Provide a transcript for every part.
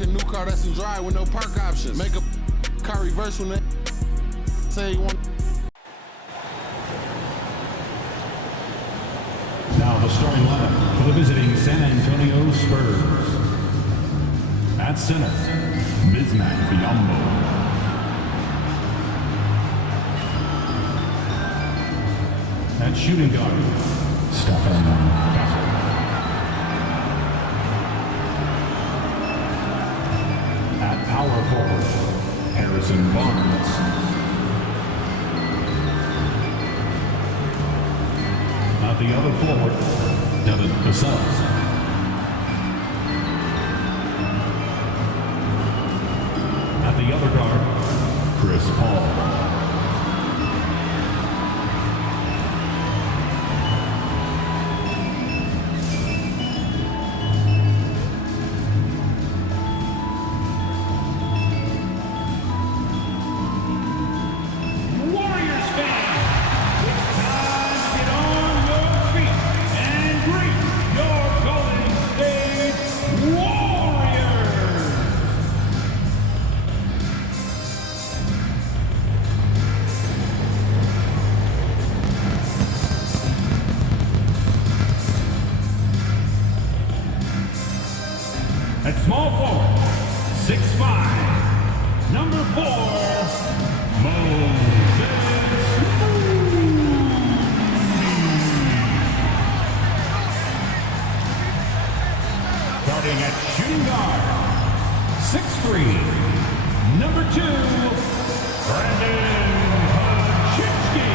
A new car that's in drive with no park options. Make a car reverse when they say you want. Now the starting lineup for the visiting San Antonio Spurs. At center, Bismack Biyombo. At shooting guard, Stefan Castle. At power forward, Harrison Barnes. At the other forward, Devin Vassell. At the other guard, Chris Paul. At small forward, 6'5", number 4, Moses Moody. Starting at shooting guard, 6'3", number 2, Brandon Hutchinski.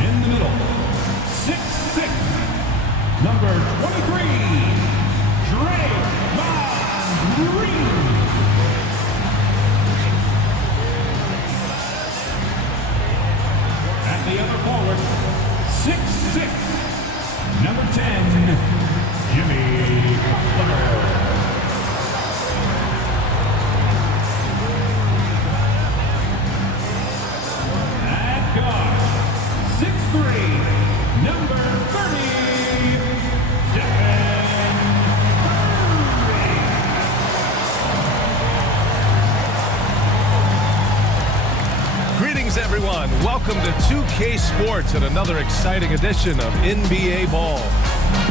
In the middle, 6'6", number 23, Draymond Green. At the other forward, 6'6", number 10, Jimmy Butler. At guard, 6'3", number 30, Stephen Curry. Greetings, everyone. Welcome to 2K Sports and another exciting edition of NBA Ball.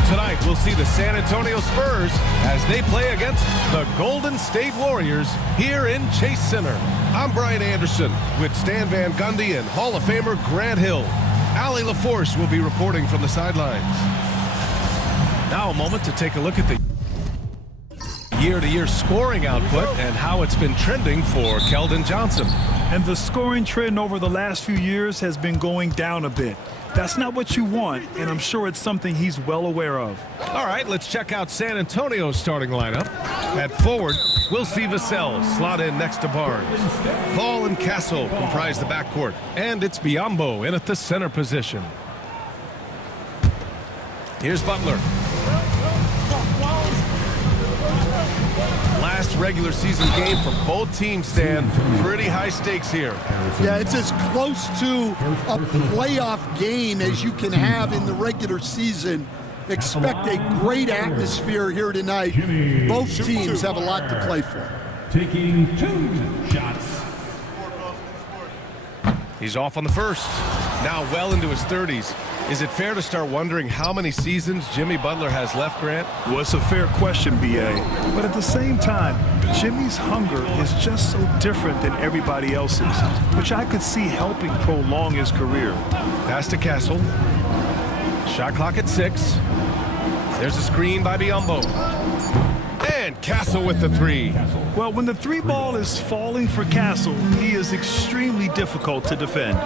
Tonight, we'll see the San Antonio Spurs as they play against the Golden State Warriors here in Chase Center. I'm Brian Anderson with Stan Van Gundy and Hall of Famer Grant Hill. Allie LaForce will be reporting from the sidelines. Now a moment to take a look at the year-to-year scoring output and how it's been trending for Keldon Johnson. And the scoring trend over the last few years has been going down a bit. That's not what you want, and I'm sure it's something he's well aware of. All right, let's check out San Antonio's starting lineup. At forward, we'll see Vassell slot in next to Barnes. Paul and Castle comprise the backcourt, and it's Biyombo in at the center position. Here's Butler. Last regular season game for both teams, Stan. Pretty high stakes here. Yeah, it's as close to a playoff game as you can have in the regular season. Expect a great atmosphere here tonight. Both teams have a lot to play for. Taking 2 shots. He's off on the first. Now well into his 30s. Is it fair to start wondering how many seasons Jimmy Butler has left, Grant? Well, it's a fair question, B.A. But at the same time, Jimmy's hunger is just so different than everybody else's, which I could see helping prolong his career. Pass to Castle. Shot clock at 6. There's a screen by Biyombo. And Castle with the 3. Well, when the 3 ball is falling for Castle, he is extremely difficult to defend.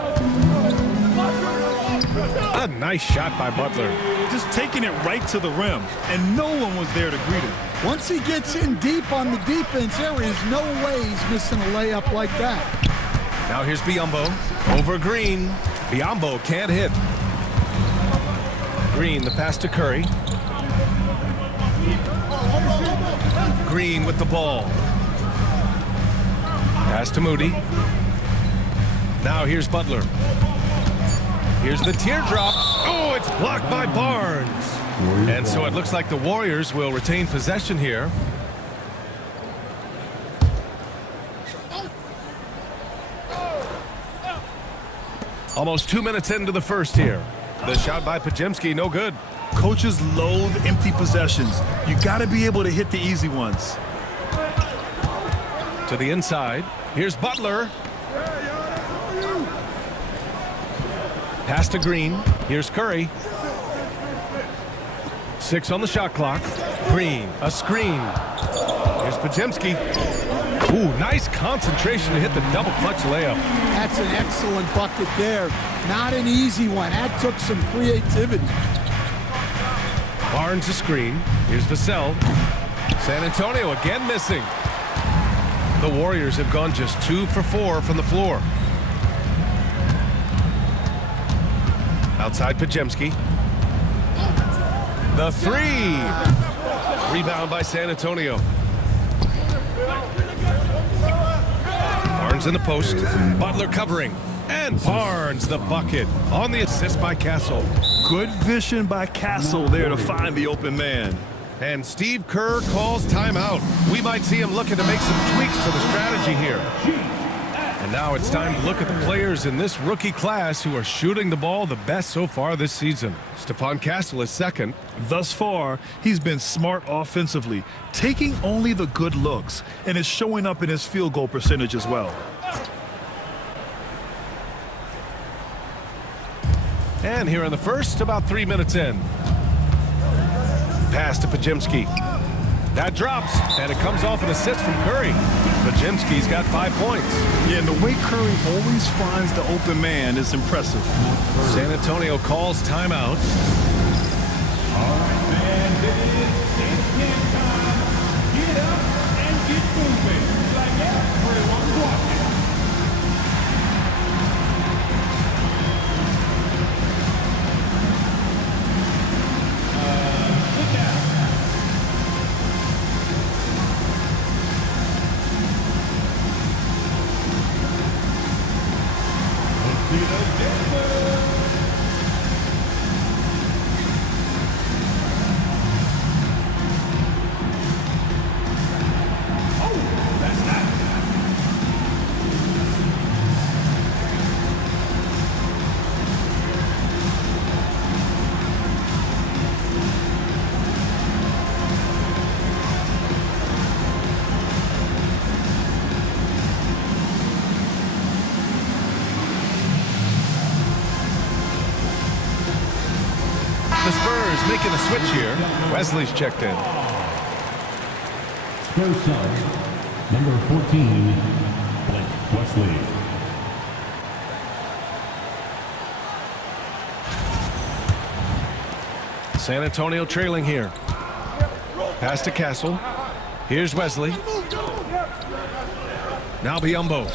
A nice shot by Butler. Just taking it right to the rim, and no one was there to greet him. Once he gets in deep on the defense, there is no way he's missing a layup like that. Now here's Biyombo. Over Green. Biyombo can't hit. Green, the pass to Curry. Green with the ball. Pass to Moody. Now here's Butler. Here's the teardrop. Oh, it's blocked by Barnes. And so it looks like the Warriors will retain possession here. Almost 2 minutes into the first here. The shot by Podziemski, no good. Coaches loathe empty possessions. You got to be able to hit the easy ones. To the inside. Here's Butler. Pass to Green. Here's Curry. 6 on the shot clock. Green, a screen. Here's Podziemski. Ooh, nice concentration to hit the double clutch layup. That's an excellent bucket there. Not an easy one. That took some creativity. Barnes a screen. Here's Vassell. San Antonio again missing. The Warriors have gone just 2 for 4 from the floor. Outside Podziemski. The 3. Rebound by San Antonio. Barnes in the post. Butler covering. And Barnes the bucket on the assist by Castle. Good vision by Castle there to find the open man. And Steve Kerr calls timeout. We might see him looking to make some tweaks to the strategy here. And now it's time to look at the players in this rookie class who are shooting the ball the best so far this season. Stephon Castle is second. Thus far, he's been smart offensively, taking only the good looks, and is showing up in his field goal percentage as well. And here in the first, about 3 minutes in. Pass to Podziemski. That drops, and it comes off an assist from Curry. Podziemski's got 5 points. Yeah, and the way Curry always finds the open man is impressive. San Antonio calls timeout. All right, fans, it's game time. Get up and get moving like everyone's watching. Sit down. Let's see those Denver. The Spurs making a switch here. Wesley's checked in. Spurs sub, number 14, Blake Wesley. San Antonio trailing here. Pass to Castle. Here's Wesley. Now Biyombo.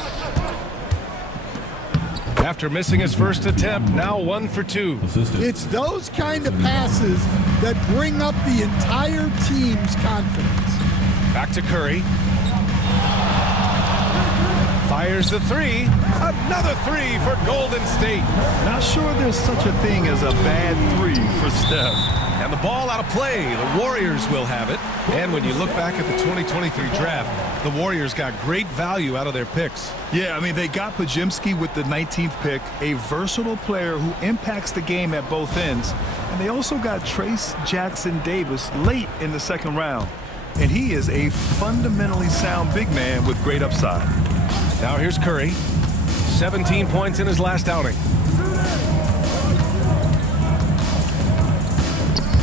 After missing his first attempt, now 1 for 2. It's those kind of passes that bring up the entire team's confidence. Back to Curry. Fires the 3. Another 3 for Golden State. Not sure there's such a thing as a bad 3 for Steph. And the ball out of play. The Warriors will have it. And when you look back at the 2023 draft, the Warriors got great value out of their picks. Yeah, I mean, they got Podziemski with the 19th pick, a versatile player who impacts the game at both ends. And they also got Trace Jackson Davis late in the second round. And he is a fundamentally sound big man with great upside. Now here's Curry. 17 points in his last outing.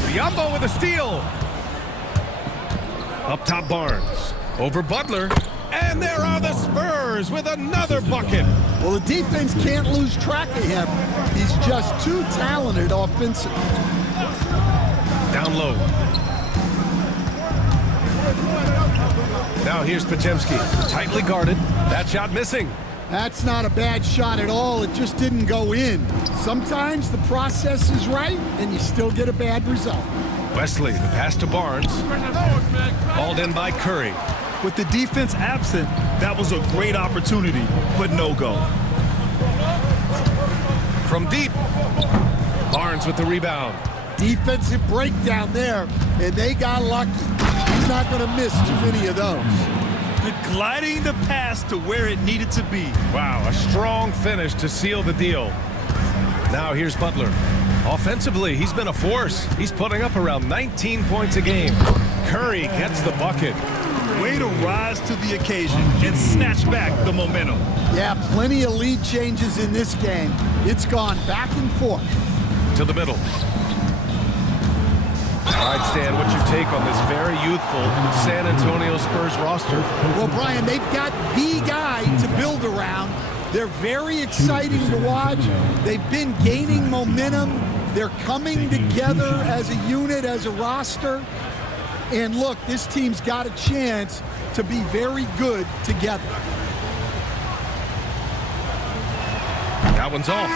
Biyombo with a steal. Up top Barnes. Over Butler. And there are the Spurs with another bucket. Well, the defense can't lose track of him. He's just too talented offensively. Down low. Now here's Podziemski. Tightly guarded. That shot missing. That's not a bad shot at all. It just didn't go in. Sometimes the process is right, and you still get a bad result. Wesley, the pass to Barnes. Called in by Curry. With the defense absent, that was a great opportunity, but no go. From deep. Barnes with the rebound. Defensive breakdown there, and they got lucky. He's not going to miss too many of those. Gliding the pass to where it needed to be. Wow, a strong finish to seal the deal. Now here's Butler. Offensively, he's been a force. He's putting up around 19 points a game. Curry gets the bucket. Way to rise to the occasion and snatch back the momentum. Yeah, plenty of lead changes in this game. It's gone back and forth. To the middle. All right, Stan, what's your take on this very youthful San Antonio Spurs roster? Well, Brian, they've got the guy to build around. They're very exciting to watch. They've been gaining momentum. They're coming together as a unit, as a roster. And look, this team's got a chance to be very good together. That one's off.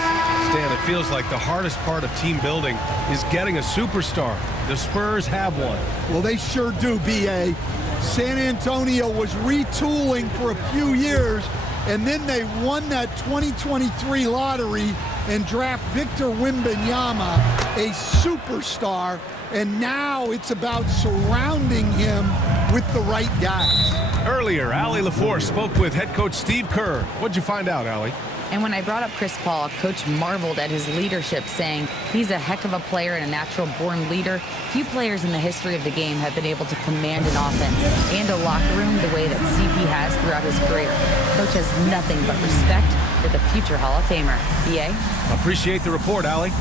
Stan, it feels like the hardest part of team building is getting a superstar. The Spurs have one. Well, they sure do, B.A. San Antonio was retooling for a few years, and then they won that 2023 lottery and draft Victor Wembanyama, a superstar, and now it's about surrounding him with the right guys. Earlier, Allie LaForce spoke with head coach Steve Kerr. What'd you find out, Allie? And when I brought up Chris Paul, Coach marveled at his leadership, saying he's a heck of a player and a natural-born leader. Few players in the history of the game have been able to command an offense and a locker room the way that CP has throughout his career. Coach has nothing but respect for the future Hall of Famer. B.A.? Appreciate the report, Allie.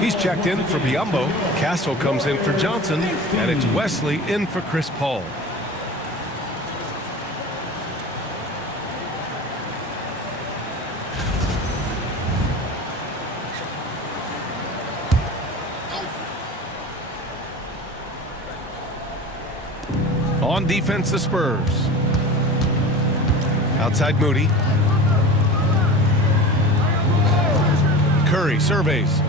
He's checked in for Biyombo. Castle comes in for Johnson, and it's Wesley in for Chris Paul. On defense, the Spurs. Outside Moody. Curry surveys.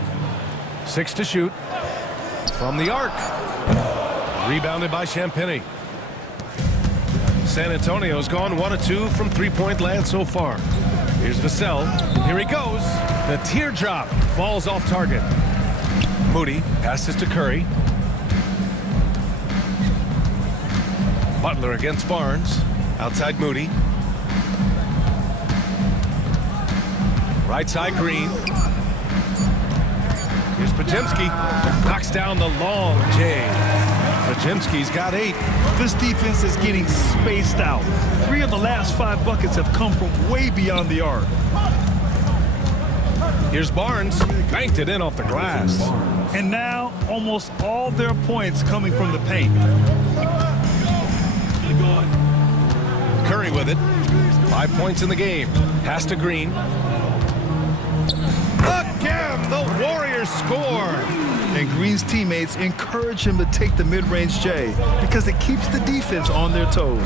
6 to shoot. From the arc. Rebounded by Champagny. San Antonio's gone 1 of 2 from three-point land so far. Here's Vassell. Here he goes. The teardrop falls off target. Moody passes to Curry. Butler against Barnes. Outside Moody. Right side Green. Here's Podziemski. Knocks down the long J. Podziemski's got 8. This defense is getting spaced out. 3 of the last 5 buckets have come from way beyond the arc. Here's Barnes. Banked it in off the glass. And now almost all their points coming from the paint. Curry with it. 5 points in the game. Pass to Green. Again, the Warriors score. And Green's teammates encourage him to take the mid-range J because it keeps the defense on their toes.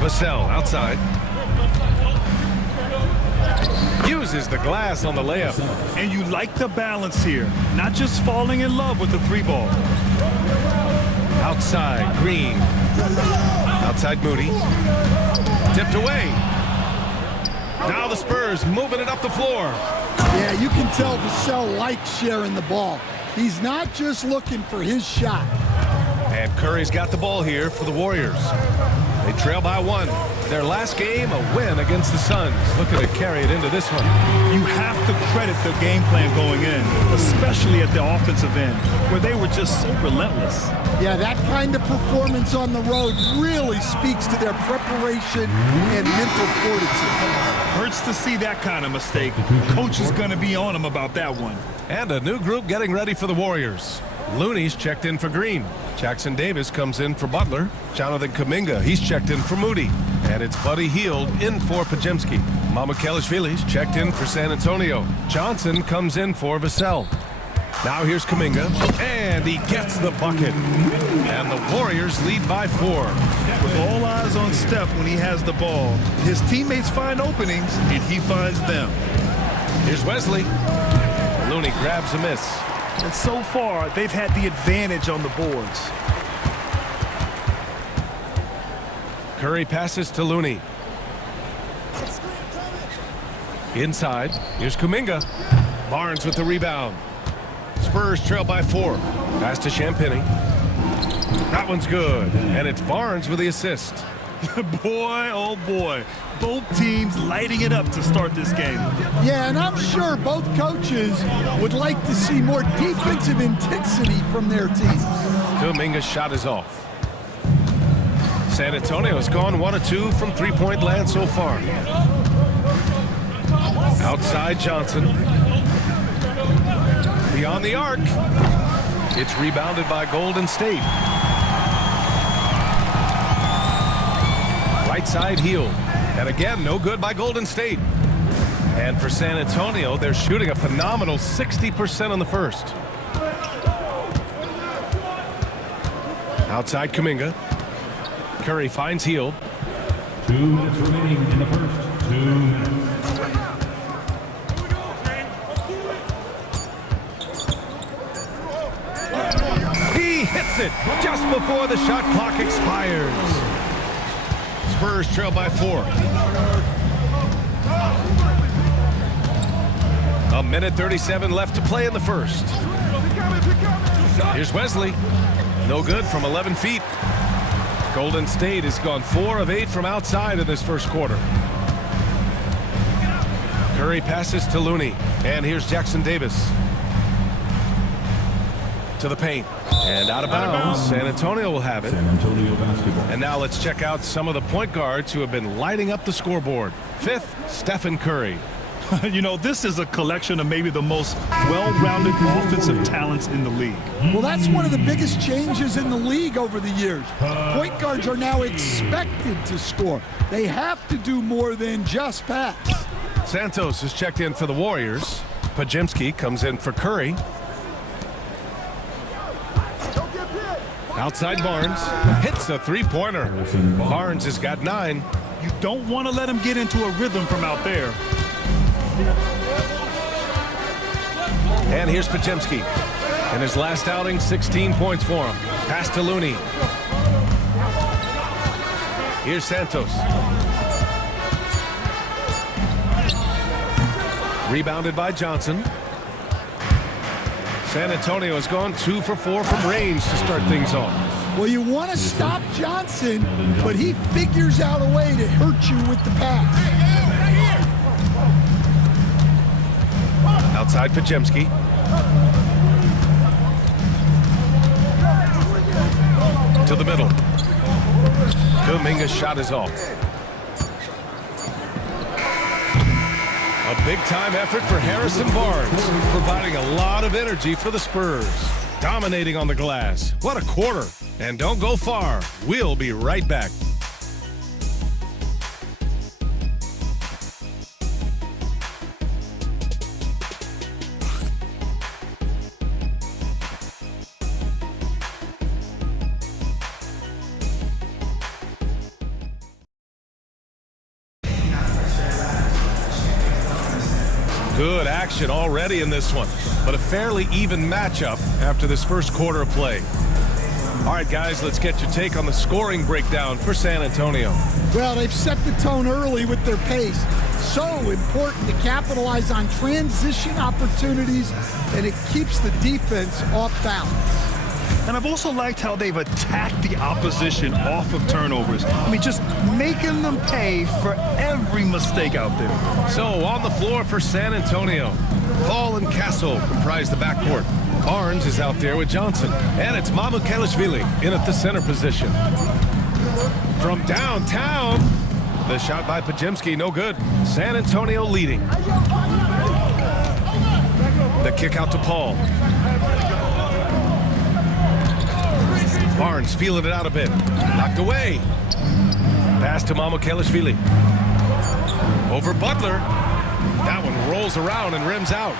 Vassell outside. Uses the glass on the layup. And you like the balance here, not just falling in love with the 3-ball. Outside, Green. Outside, Moody. Tipped away. Now the Spurs moving it up the floor. Yeah, you can tell Vassell likes sharing the ball. He's not just looking for his shot. And Curry's got the ball here for the Warriors. They trail by 1. Their last game, a win against the Suns. Looking to carry it into this one. You have to credit the game plan going in, especially at the offensive end, where they were just so relentless. Yeah, that kind of performance on the road really speaks to their preparation and mental fortitude. Hurts to see that kind of mistake. Coach is going to be on him about that one. And a new group getting ready for the Warriors. Looney's checked in for Green. Jackson Davis comes in for Butler. Jonathan Kuminga, he's checked in for Moody. And it's Buddy Hield in for Pajemski. Mamukelashvili's checked in for San Antonio. Johnson comes in for Vassell. Now here's Kuminga, and he gets the bucket. And the Warriors lead by 4. With all eyes on Steph when he has the ball, his teammates find openings, and he finds them. Here's Wesley. Looney grabs a miss. And so far, they've had the advantage on the boards. Curry passes to Looney. Inside, here's Kuminga. Barnes with the rebound. Spurs trail by 4. Pass to Champagny. That one's good, and it's Barnes with the assist. Boy, oh boy. Both teams lighting it up to start this game. Yeah, and I'm sure both coaches would like to see more defensive intensity from their teams. Kuminga's shot is off. San Antonio's gone 1 of 2 from three-point land so far. Outside Johnson. Beyond the arc. It's rebounded by Golden State. Right side Hield. And again, no good by Golden State. And for San Antonio, they're shooting a phenomenal 60% on the first. Outside Kuminga. Curry finds Hield. 2 minutes remaining in the first. 2 minutes. He hits it just before the shot clock expires. Spurs trail by 4. A minute 37 left to play in the first. Here's Wesley. No good from 11 feet. Golden State has gone 4 of 8 from outside in this first quarter. Curry passes to Looney. And here's Jackson Davis. To the paint. And out of bounds. San Antonio will have it. San Antonio basketball. And now let's check out some of the point guards who have been lighting up the scoreboard. 5th, Stephen Curry. You know, this is a collection of maybe the most well-rounded offensive talents in the league. Well, that's one of the biggest changes in the league over the years. Point guards are now expected to score. They have to do more than just pass. Santos is checked in for the Warriors. Pajemski comes in for Curry. Outside Barnes hits a three-pointer. Barnes has got 9. You don't want to let him get into a rhythm from out there. And here's Pajemski. In his last outing, 16 points for him. Pass to Looney. Here's Santos. Rebounded by Johnson. San Antonio has gone 2 for 4 from range to start things off. Well, you want to stop Johnson, but he figures out a way to hurt you with the pass. Outside Pajemski. To the middle. Kuminga's shot is off. A big-time effort for Harrison Barnes, providing a lot of energy for the Spurs. Dominating on the glass. What a quarter. And don't go far. We'll be right back. Good action already in this one, but a fairly even matchup after this first quarter of play. All right, guys, let's get your take on the scoring breakdown for San Antonio. Well, they've set the tone early with their pace. So important to capitalize on transition opportunities, and it keeps the defense off balance. And I've also liked how they've attacked the opposition off of turnovers. I mean, just making them pay for every mistake out there. So on the floor for San Antonio, Paul and Castle comprise the backcourt. Barnes is out there with Johnson. And it's Mamukelashvili in at the center position. From downtown, the shot by Pajemski, no good. San Antonio leading. The kick out to Paul. Barnes feeling it out a bit. Knocked away. Pass to Mamukelashvili. Over Butler. That one rolls around and rims out.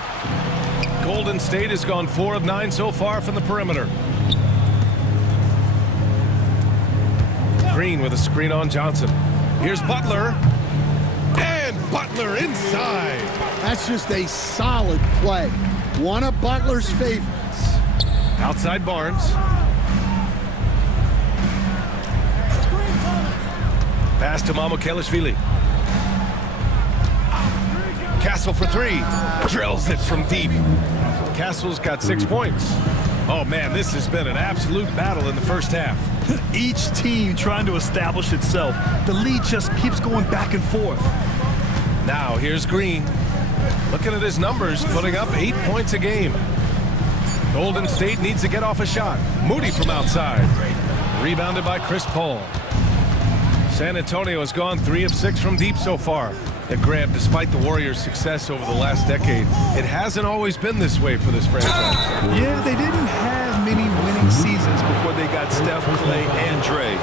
Golden State has gone 4 of 9 so far from the perimeter. Green with a screen on Johnson. Here's Butler. And Butler inside. That's just a solid play. One of Butler's favorites. Outside Barnes. Pass to Mamukelashvili. Castle for 3. Drills it from deep. Castle's got 6 points. Oh, man, this has been an absolute battle in the first half. Each team trying to establish itself. The lead just keeps going back and forth. Now, here's Green. Looking at his numbers, putting up 8 points a game. Golden State needs to get off a shot. Moody from outside. Rebounded by Chris Paul. San Antonio has gone 3 of 6 from deep so far. And Grant, despite the Warriors' success over the last decade, it hasn't always been this way for this franchise. Yeah, they didn't have many winning seasons before they got Steph, Clay, and Dre.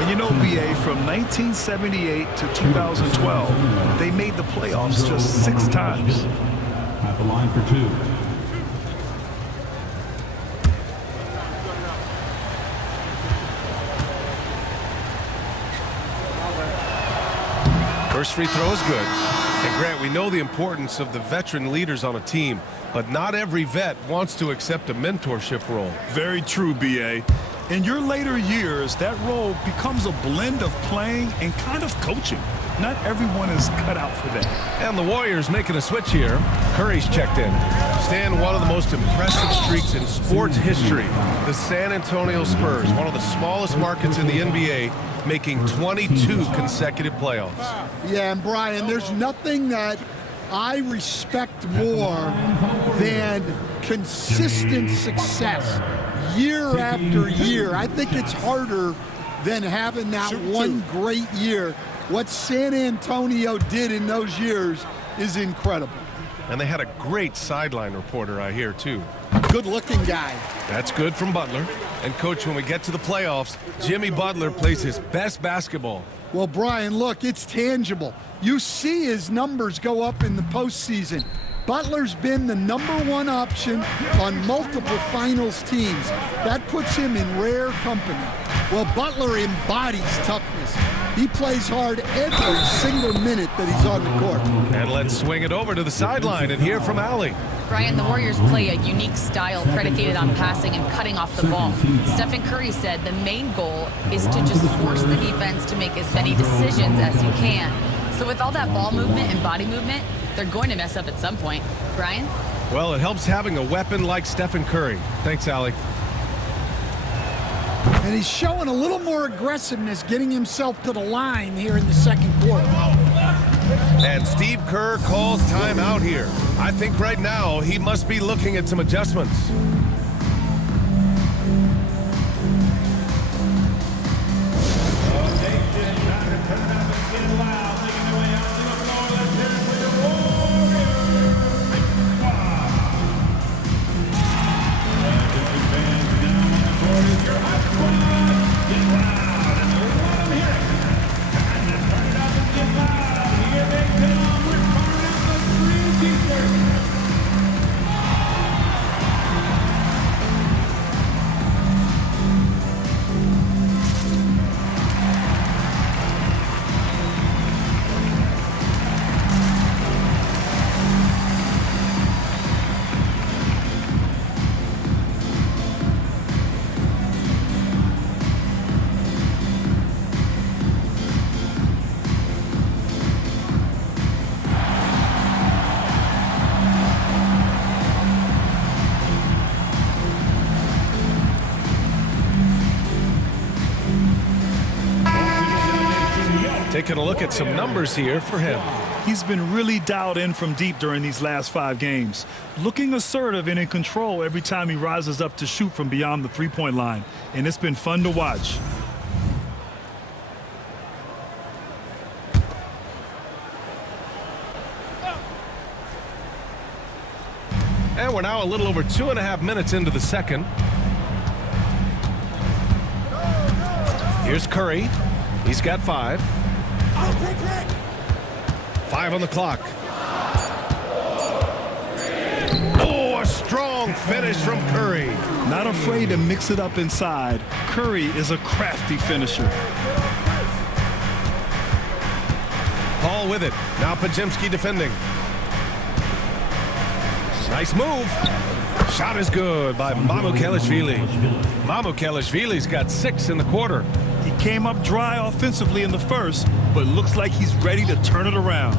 And you know, BA, from 1978 to 2012, they made the playoffs just 6 times. At the line for 2. First free throw is good. And Grant, we know the importance of the veteran leaders on a team, but not every vet wants to accept a mentorship role. Very true, BA. In your later years, that role becomes a blend of playing and kind of coaching. Not everyone is cut out for that. And the Warriors making a switch here. Curry's checked in. Stan, one of the most impressive streaks in sports history. The San Antonio Spurs, one of the smallest markets in the NBA, making 22 consecutive playoffs. Yeah, and Brian, there's nothing that I respect more than consistent success year after year. I think it's harder than having that one great year. What San Antonio did in those years is incredible. And they had a great sideline reporter, I hear, too. Good-looking guy. That's good from Butler. And, Coach, when we get to the playoffs, Jimmy Butler plays his best basketball. Well, Brian, look, it's tangible. You see his numbers go up in the postseason. Butler's been the #1 option on multiple finals teams. That puts him in rare company. Well, Butler embodies toughness. He plays hard every single minute that he's on the court. And let's swing it over to the sideline and hear from Allie. Brian, the Warriors play a unique style predicated on passing and cutting off the ball. Stephen Curry said the main goal is to just force the defense to make as many decisions as you can. So with all that ball movement and body movement, they're going to mess up at some point. Brian? Well, it helps having a weapon like Stephen Curry. Thanks, Allie. And he's showing a little more aggressiveness, getting himself to the line here in the second quarter. And Steve Kerr calls timeout here. I think right now he must be looking at some adjustments. taking a look at some numbers here for him. He's been really dialed in from deep during these last 5 games, looking assertive and in control every time he rises up to shoot from beyond the three-point line, and it's been fun to watch. And we're now a little over 2.5 minutes into the second. Here's Curry. He's got 5. 5 on the clock. Oh, a strong finish from Curry. Not afraid to mix it up inside. Curry is a crafty finisher. Paul with it. Now Pajemski defending. Nice move. Shot is good by Mamukelashvili. Mamukelashvili's got 6 in the quarter. He came up dry offensively in the first, but looks like he's ready to turn it around.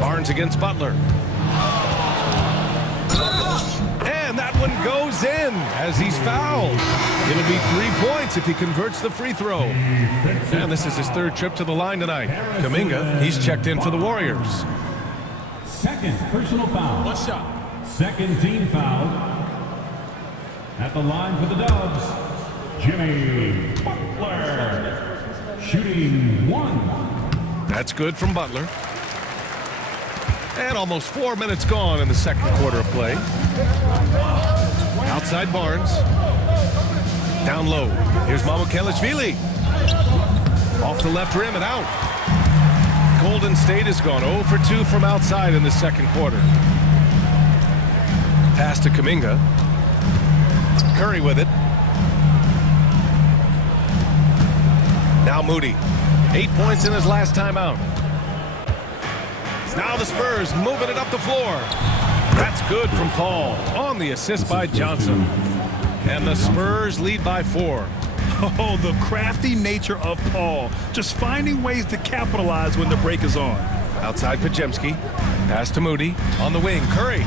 Barnes against Butler. And that one goes in as he's fouled. It'll be 3 points if he converts the free throw. And this is his 3rd trip to the line tonight. Kuminga, he's checked in for the Warriors. Second personal foul. 1 shot. Second team foul. At the line for the Dubs, Jimmy Butler. Shooting 1. That's good from Butler. And almost 4 minutes gone in the second quarter of play. Outside Barnes. Down low. Here's Mamukelashvili. Off the left rim and out. Golden State has gone 0 for 2 from outside in the second quarter. Pass to Kuminga. Curry with it. Now Moody. 8 points in his last time out. Now the Spurs moving it up the floor. That's good from Paul on the assist by Johnson. And the Spurs lead by 4. Oh, the crafty nature of Paul. Just finding ways to capitalize when the break is on. Outside Pajemski. Pass to Moody. On the wing, Curry.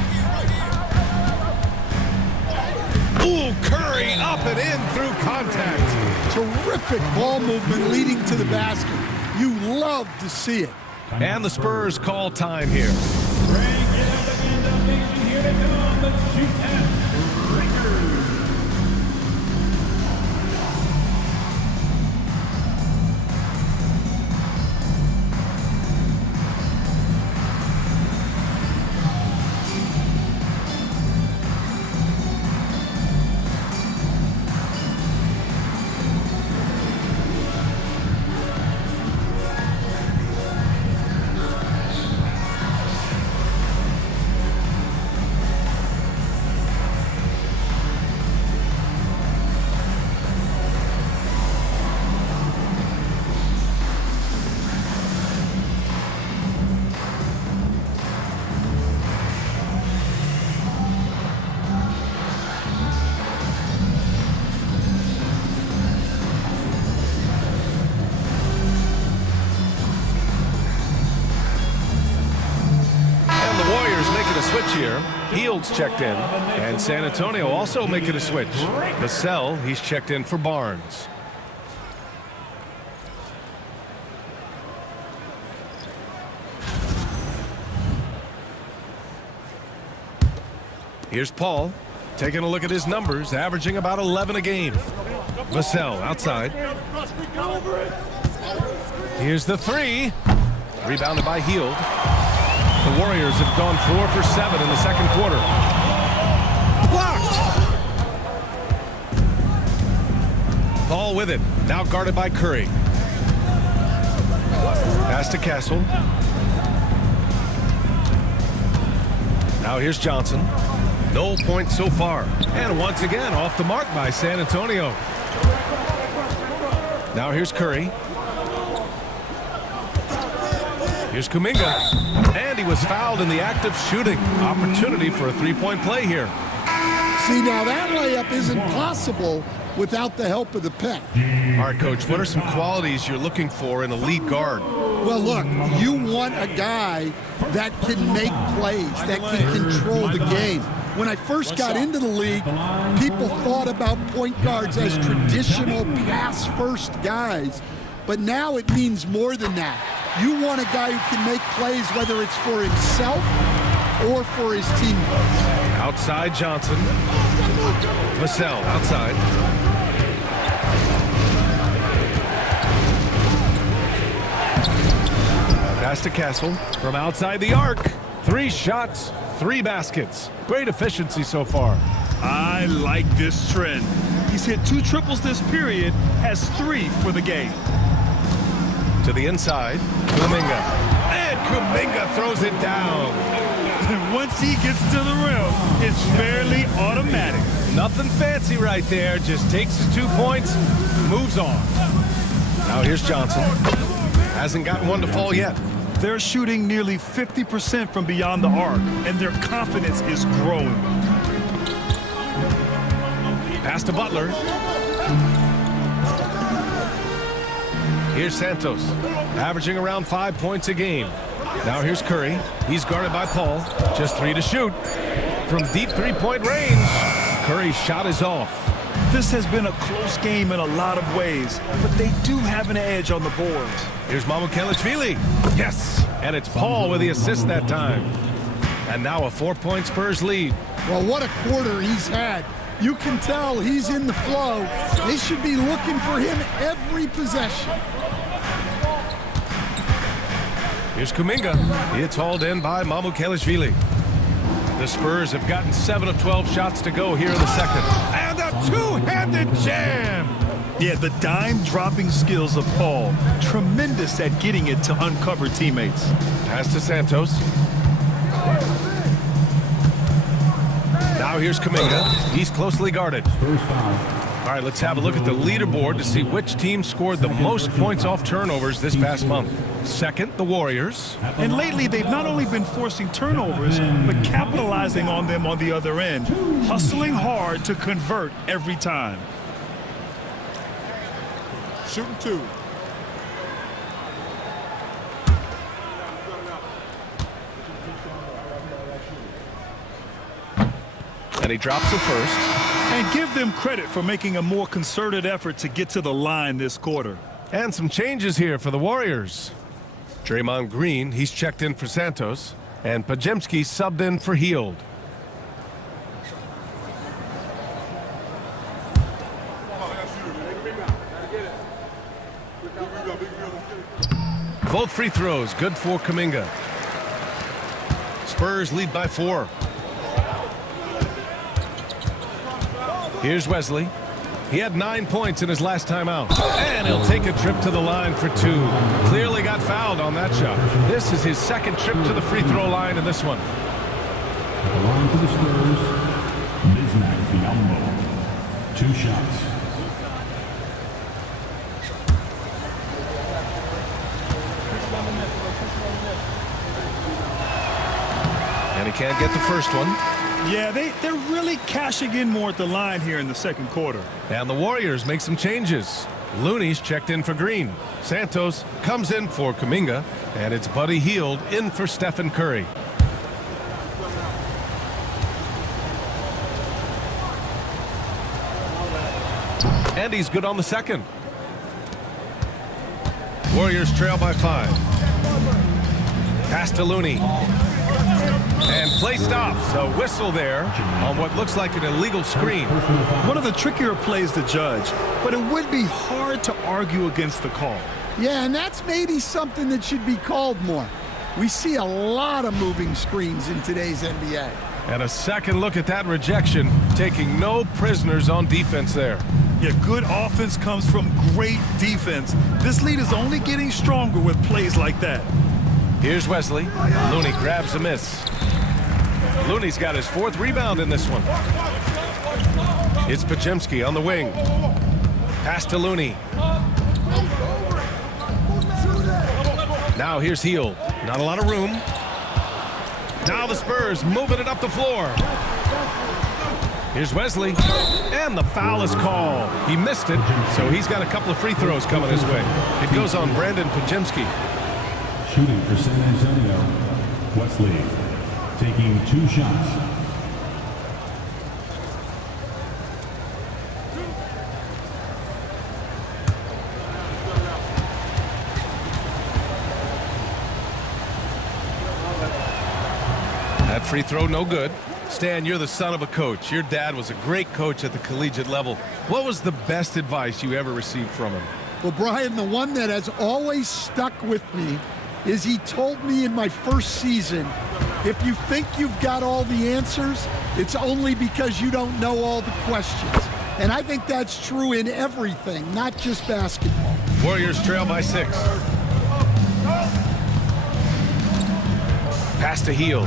Ooh, Curry up and in through contact. Terrific ball movement leading to the basket. You love to see it. And the Spurs call time here. Bring it up again, the nation. Here they come. The shoot and breakers. Here, Heald's checked in, and San Antonio also making a switch. Vassell, he's checked in for Barnes. Here's Paul, taking a look at his numbers, averaging about 11 a game. Vassell outside. Here's the 3. Rebounded by Hield. The Warriors have gone 4 for 7 in the second quarter. Blocked! Paul with it. Now guarded by Curry. Pass to Castle. Now here's Johnson. No points so far. And once again off the mark by San Antonio. Now here's Curry. Here's Kuminga. And he was fouled in the act of shooting. Opportunity for a three-point play here. See, now that layup isn't possible without the help of the pick. All right, Coach, what are some qualities you're looking for in a lead guard? Well, look, you want a guy that can make plays, that can control the game. When I first got into the league, people thought about point guards as traditional pass-first guys, but now it means more than that. You want a guy who can make plays, whether it's for himself or for his teammates. Outside Johnson. Vassell outside. Pass to Castle from outside the arc. 3 shots, 3 baskets. Great efficiency so far. I like this trend. He's hit 2 triples this period, has 3 for the game. To the inside, Kuminga. And Kuminga throws it down. Once he gets to the rim, it's fairly automatic. Nothing fancy right there. Just takes his 2 points, moves on. Now here's Johnson. Hasn't gotten one to fall yet. They're shooting nearly 50% from beyond the arc, and their confidence is growing. Pass to Butler. Here's Santos, averaging around 5 points a game. Now here's Curry. He's guarded by Paul. Just 3 to shoot. From deep 3-point range, Curry's shot is off. This has been a close game in a lot of ways, but they do have an edge on the boards. Here's Mamukelashvili. Yes, and it's Paul with the assist that time. And now a 4-point Spurs lead. Well, what a quarter he's had. You can tell he's in the flow. They should be looking for him every possession. Here's Kuminga. It's hauled in by Mamukelashvili. The Spurs have gotten 7 of 12 shots to go here in the second. And a 2-handed jam! Yeah, the dime-dropping skills of Paul. Tremendous at getting it to uncover teammates. Pass to Santos. Now here's Kuminga. He's closely guarded. All right, let's have a look at the leaderboard to see which team scored the most points off turnovers this past month. Second, the Warriors. And lately, they've not only been forcing turnovers, but capitalizing on them on the other end. Hustling hard to convert every time. Shooting 2. And he drops the first. And give them credit for making a more concerted effort to get to the line this quarter. And some changes here for the Warriors. Draymond Green, he's checked in for Santos. And Pajemski subbed in for Hield. Both free throws, good for Kuminga. Spurs lead by 4. Here's Wesley. He had 9 points in his last time out. And he'll take a trip to the line for 2. Clearly got fouled on that shot. This is his second trip to the free throw line in this one. Along to the Spurs, Bismack Biyombo. 2 shots. And he can't get the first one. Yeah, they're really cashing in more at the line here in the second quarter. And the Warriors make some changes. Looney's checked in for Green. Santos comes in for Kuminga. And it's Buddy Hield in for Stephen Curry. And he's good on the second. Warriors trail by 5. Pass to Looney. And play stops. A whistle there on what looks like an illegal screen. One of the trickier plays to judge, but it would be hard to argue against the call. Yeah, and that's maybe something that should be called more. We see a lot of moving screens in today's NBA. And a second look at that rejection, taking no prisoners on defense there. Yeah, good offense comes from great defense. This lead is only getting stronger with plays like that. Here's Wesley. Looney grabs a miss. Looney's got his 4th rebound in this one. It's Pajemski on the wing. Pass to Looney. Now here's Hield. Not a lot of room. Now the Spurs moving it up the floor. Here's Wesley. And the foul is called. He missed it, so he's got a couple of free throws coming his way. It goes on Brandon Pajemski. Shooting for San Antonio, Wesley taking 2 shots. That free throw, no good. Stan, you're the son of a coach. Your dad was a great coach at the collegiate level. What was the best advice you ever received from him? Well, Brian, the one that has always stuck with me is he told me in my first season, if you think you've got all the answers, it's only because you don't know all the questions. And I think that's true in everything, not just basketball. Warriors trail by 6. Pass to Heel.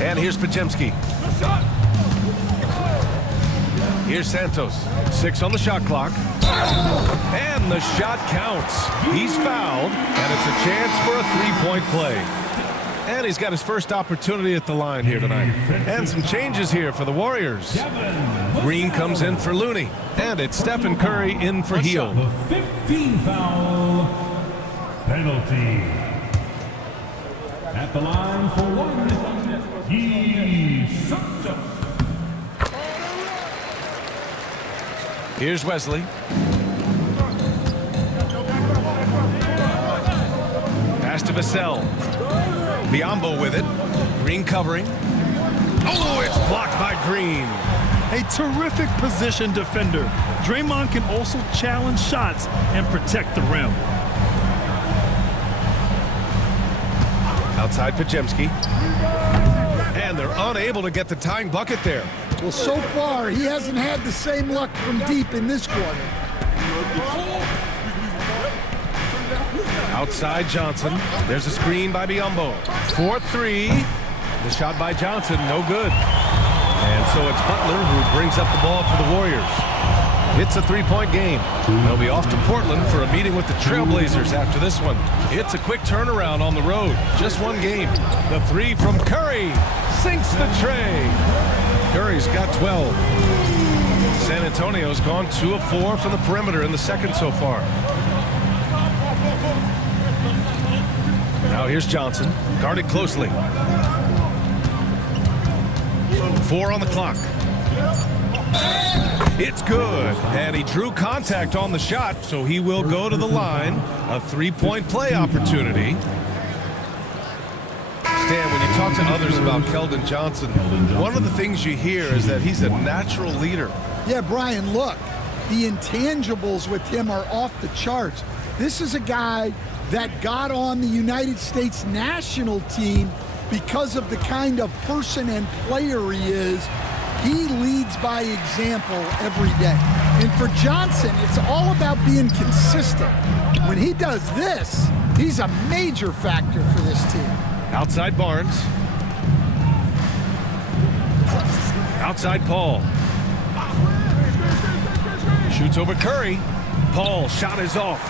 And here's Pajemski. Here's Santos. 6 on the shot clock. And the shot counts. He's fouled, and it's a chance for a three-point play. And he's got his first opportunity at the line here tonight. And some changes here for the Warriors. Green comes in for Looney. And it's Stephen Curry in for Heel. The 15 foul penalty. At the line for one, Here's Wesley. Pass to Vassell. Biombo with it. Green covering. Oh, it's blocked by Green. A terrific position defender. Draymond can also challenge shots and protect the rim. Outside Pajemski. And they're unable to get the tying bucket there. Well, so far, he hasn't had the same luck from deep in this quarter. Outside Johnson. There's a screen by Biombo. 4-3. The shot by Johnson, no good. And so it's Butler who brings up the ball for the Warriors. It's a three-point game. They'll be off to Portland for a meeting with the Trailblazers after this one. It's a quick turnaround on the road. Just one game. The three from Curry sinks the tray. Curry's got 12. San Antonio's gone 2 of 4 from the perimeter in the second so far. Now here's Johnson, guarded closely. 4 on the clock. It's good, and he drew contact on the shot, so he will go to the line. A three-point play opportunity. Stan, when you talk to others about Keldon Johnson, one of the things you hear is that he's a natural leader. Yeah, Brian, look, the intangibles with him are off the charts. This is a guy that got on the United States national team because of the kind of person and player he is. He leads by example every day. And for Johnson, it's all about being consistent. When he does this, he's a major factor for this team. Outside Barnes. Outside Paul. Shoots over Curry. Paul, shot is off.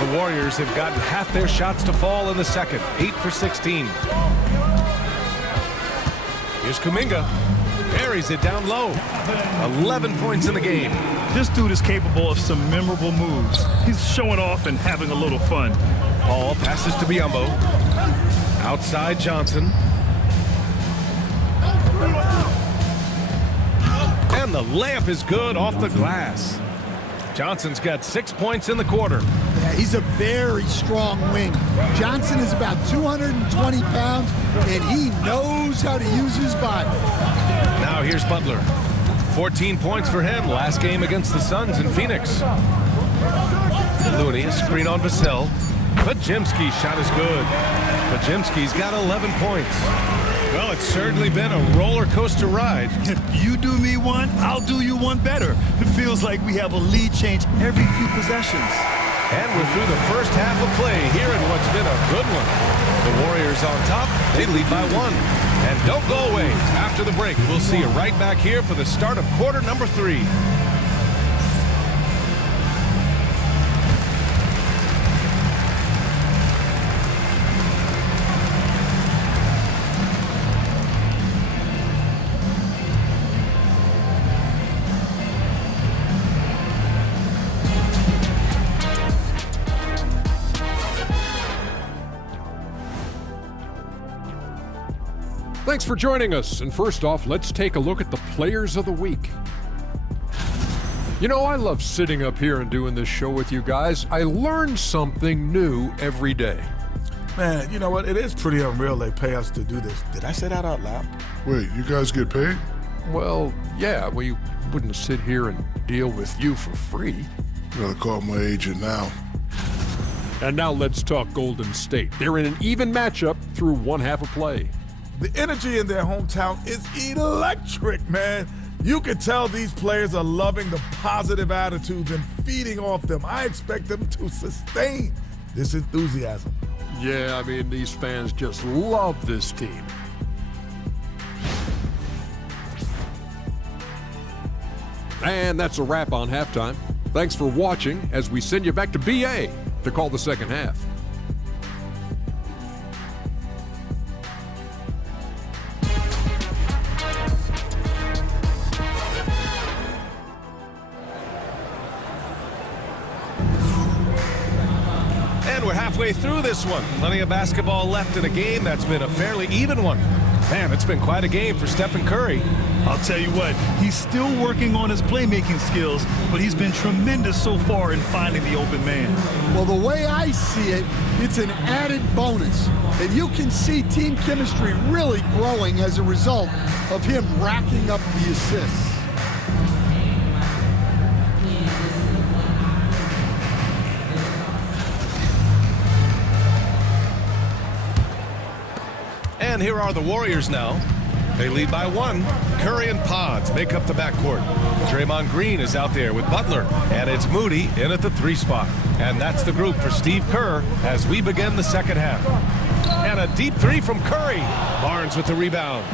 The Warriors have gotten half their shots to fall in the second. 8 for 16. Here's Kuminga. Buries it down low. 11 points in the game. This dude is capable of some memorable moves. He's showing off and having a little fun. Paul passes to Biombo. Outside Johnson. And the layup is good off the glass. Johnson's got 6 points in the quarter. Yeah, he's a very strong wing. Johnson is about 220 pounds, and he knows how to use his body. Now here's Butler. 14 points for him last game against the Suns in Phoenix. Looney, a screen on Vassell. Pajemski's shot is good. Pajemski's got 11 points. Well, it's certainly been a roller coaster ride. You do me one, I'll do you one better. It feels like we have a lead change every few possessions. And we're through the first half of play here in what's been a good one. The Warriors on top, they lead by 1. And don't go away. After the break, we'll see you right back here for the start of quarter number 3. Thanks for joining us, and first off, let's take a look at the Players of the Week. You know, I love sitting up here and doing this show with you guys. I learn something new every day. Man, you know what? It is pretty unreal they pay us to do this. Did I say that out loud? Wait, you guys get paid? Well, yeah, we wouldn't sit here and deal with you for free. Gotta call my agent now. And now let's talk Golden State. They're in an even matchup through one half of play. The energy in their hometown is electric, man. You can tell these players are loving the positive attitudes and feeding off them. I expect them to sustain this enthusiasm. Yeah, I mean, these fans just love this team. And that's a wrap on halftime. Thanks for watching as we send you back to BA to call the second half. And we're halfway through this one. Plenty of basketball left in a game that's been a fairly even one. Man, it's been quite a game for Stephen Curry. I'll tell you what, he's still working on his playmaking skills, but he's been tremendous so far in finding the open man. Well, the way I see it, it's an added bonus. And you can see team chemistry really growing as a result of him racking up the assists. And here are the Warriors now. They lead by 1. Curry and Pods make up the backcourt. Draymond Green is out there with Butler, and it's Moody in at the 3 spot. And that's the group for Steve Kerr as we begin the second half. And a deep 3 from Curry. Barnes with the rebound.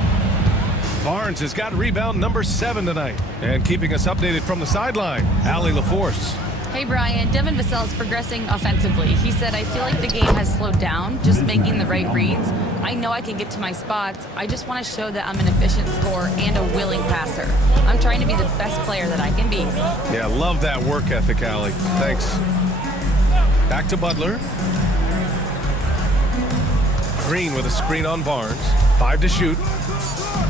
Barnes has got rebound number 7 tonight. And keeping us updated from the sideline, Allie LaForce. Hey, Brian. Devin Vassell is progressing offensively. He said, I feel like the game has slowed down, just making the right reads. I know I can get to my spots. I just want to show that I'm an efficient scorer and a willing passer. I'm trying to be the best player that I can be. Yeah, love that work ethic, Allie. Thanks. Back to Butler. Green with a screen on Barnes. 5 to shoot.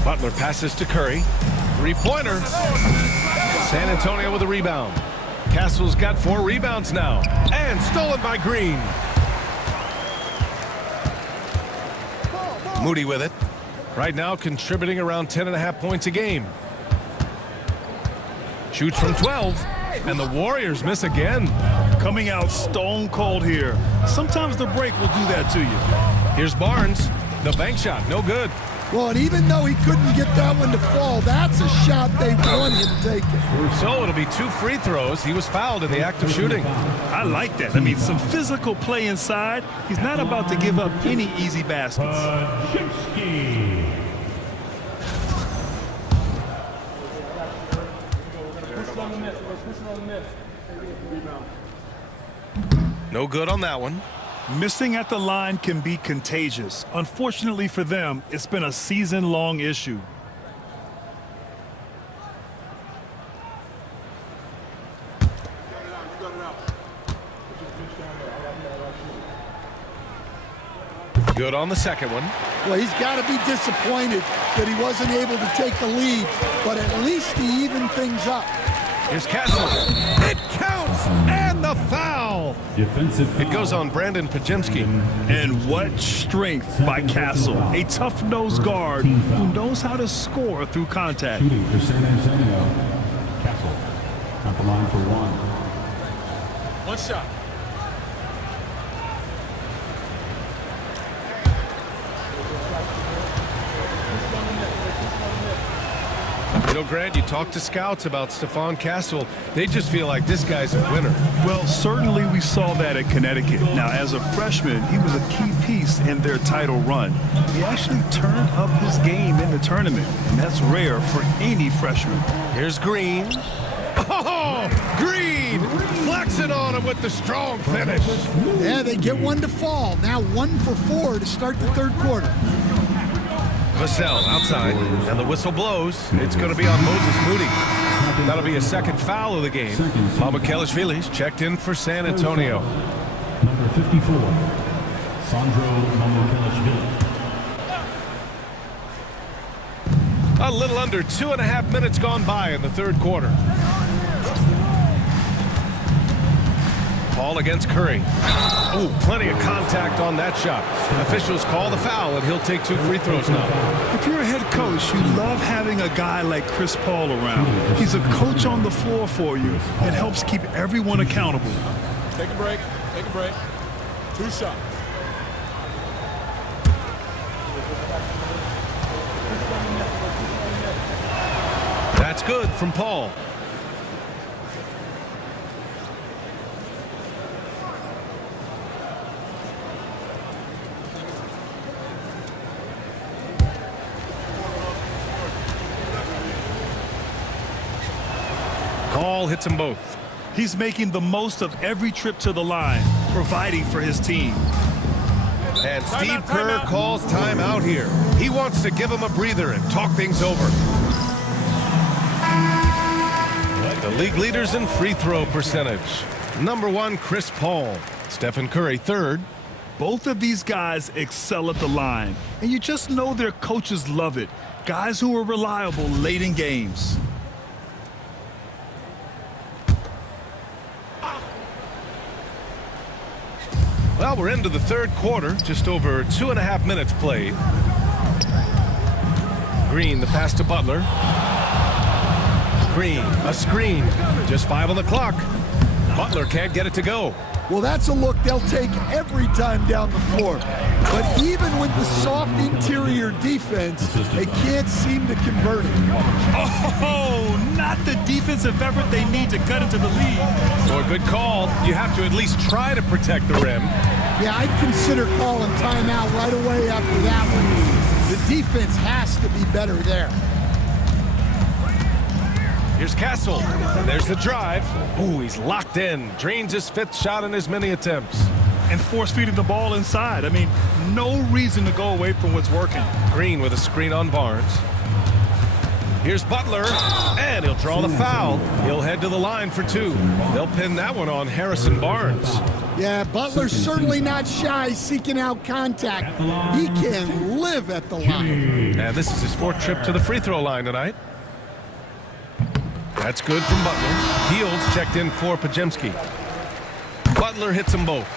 Butler passes to Curry. 3-pointer. San Antonio with a rebound. Castle's got 4 rebounds now. And stolen by Green. Moody with it. Right now contributing around 10.5 points a game. Shoots from 12. And the Warriors miss again. Coming out stone cold here. Sometimes the break will do that to you. Here's Barnes. The bank shot, no good. Well, and even though he couldn't get that one to fall, that's a shot they want him taking. So it'll be 2 free throws. He was fouled in the act of shooting. I like that. I mean, some physical play inside. He's not about to give up any easy baskets. No good on that one. Missing at the line can be contagious. Unfortunately for them, it's been a season-long issue. Good on the second one. Well, he's got to be disappointed that he wasn't able to take the lead, but at least he evened things up. Here's Castle. It counts! And the foul! Defensive foul. It goes on Brandon Pajemski. And what strength by Castle. A tough-nosed guard who knows how to score through contact. Shooting for San Antonio. Castle at the line for 1. One shot. You know, Grant, you talk to scouts about Stephon Castle. They just feel like this guy's a winner. Well, certainly we saw that at Connecticut. Now, as a freshman, he was a key piece in their title run. He actually turned up his game in the tournament, and that's rare for any freshman. Here's Green. Oh, Green flexing on him with the strong finish. Yeah, they get one to fall. Now 1 for 4 to start the third quarter. Vassell outside, and the whistle blows. It's going to be on Moses Moody. That'll be a second foul of the game. Mamukelashvili's checked in for San Antonio. Number 54, Sandro Mamukelashvili. A little under 2.5 minutes gone by in the third quarter. Paul against Curry. Oh, plenty of contact on that shot. Officials call the foul, and he'll take 2 free throws now. If you're a head coach, you love having a guy like Chris Paul around. He's a coach on the floor for you and helps keep everyone accountable. Take a break. Take a break. 2 shots. That's good from Paul. Call hits them both. He's making the most of every trip to the line, providing for his team. And Steve Kerr calls timeout here. He wants to give him a breather and talk things over. The league leaders in free throw percentage. Number 1, Chris Paul. Stephen Curry, 3rd. Both of these guys excel at the line, and you just know their coaches love it. Guys who are reliable late in games. Well, we're into the 3rd quarter, just over 2.5 minutes played. Green, the pass to Butler. Green, a screen, just 5 on the clock. Butler can't get it to go. Well, that's a look they'll take every time down the floor. But even with the soft interior defense, they can't seem to convert it. Oh, not the defensive effort they need to cut into the lead. So a good call. You have to at least try to protect the rim. Yeah, I'd consider calling timeout right away after that one. The defense has to be better there. Here's Castle, and there's the drive. Ooh, he's locked in. Drains his 5th shot in as many attempts. And force-feeding the ball inside. I mean, no reason to go away from what's working. Green with a screen on Barnes. Here's Butler, and he'll draw the foul. He'll head to the line for 2. They'll pin that one on Harrison Barnes. Yeah, Butler's certainly not shy seeking out contact. He can live at the line. And this is his 4th trip to the free throw line tonight. That's good from Butler. Fields checked in for Pajemski. Butler hits them both.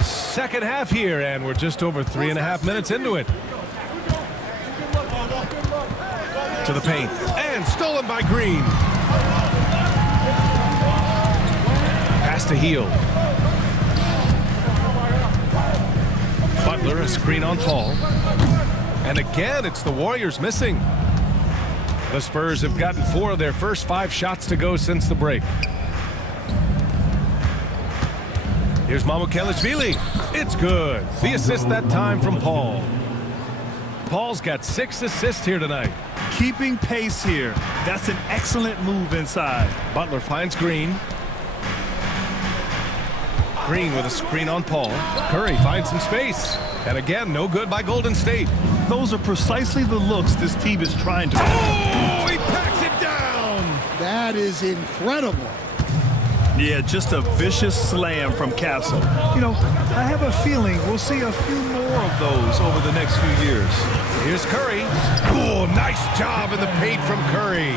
2nd half here, and we're just over 3.5 minutes into it. To the paint, and stolen by Green. Pass to Hield. Butler, a screen on Paul. And again, it's the Warriors missing. The Spurs have gotten 4 of their first 5 shots to go since the break. Here's Mamukelashvili. It's good. The assist that time from Paul. Paul's got 6 assists here tonight. Keeping pace here. That's an excellent move inside. Butler finds Green. Green with a screen on Paul. Curry finds some space. And again, no good by Golden State. Those are precisely the looks this team is trying to... Oh, he packs it down! That is incredible. Yeah, just a vicious slam from Castle. You know, I have a feeling we'll see a few more of those over the next few years. Here's Curry. Oh, nice job in the paint from Curry.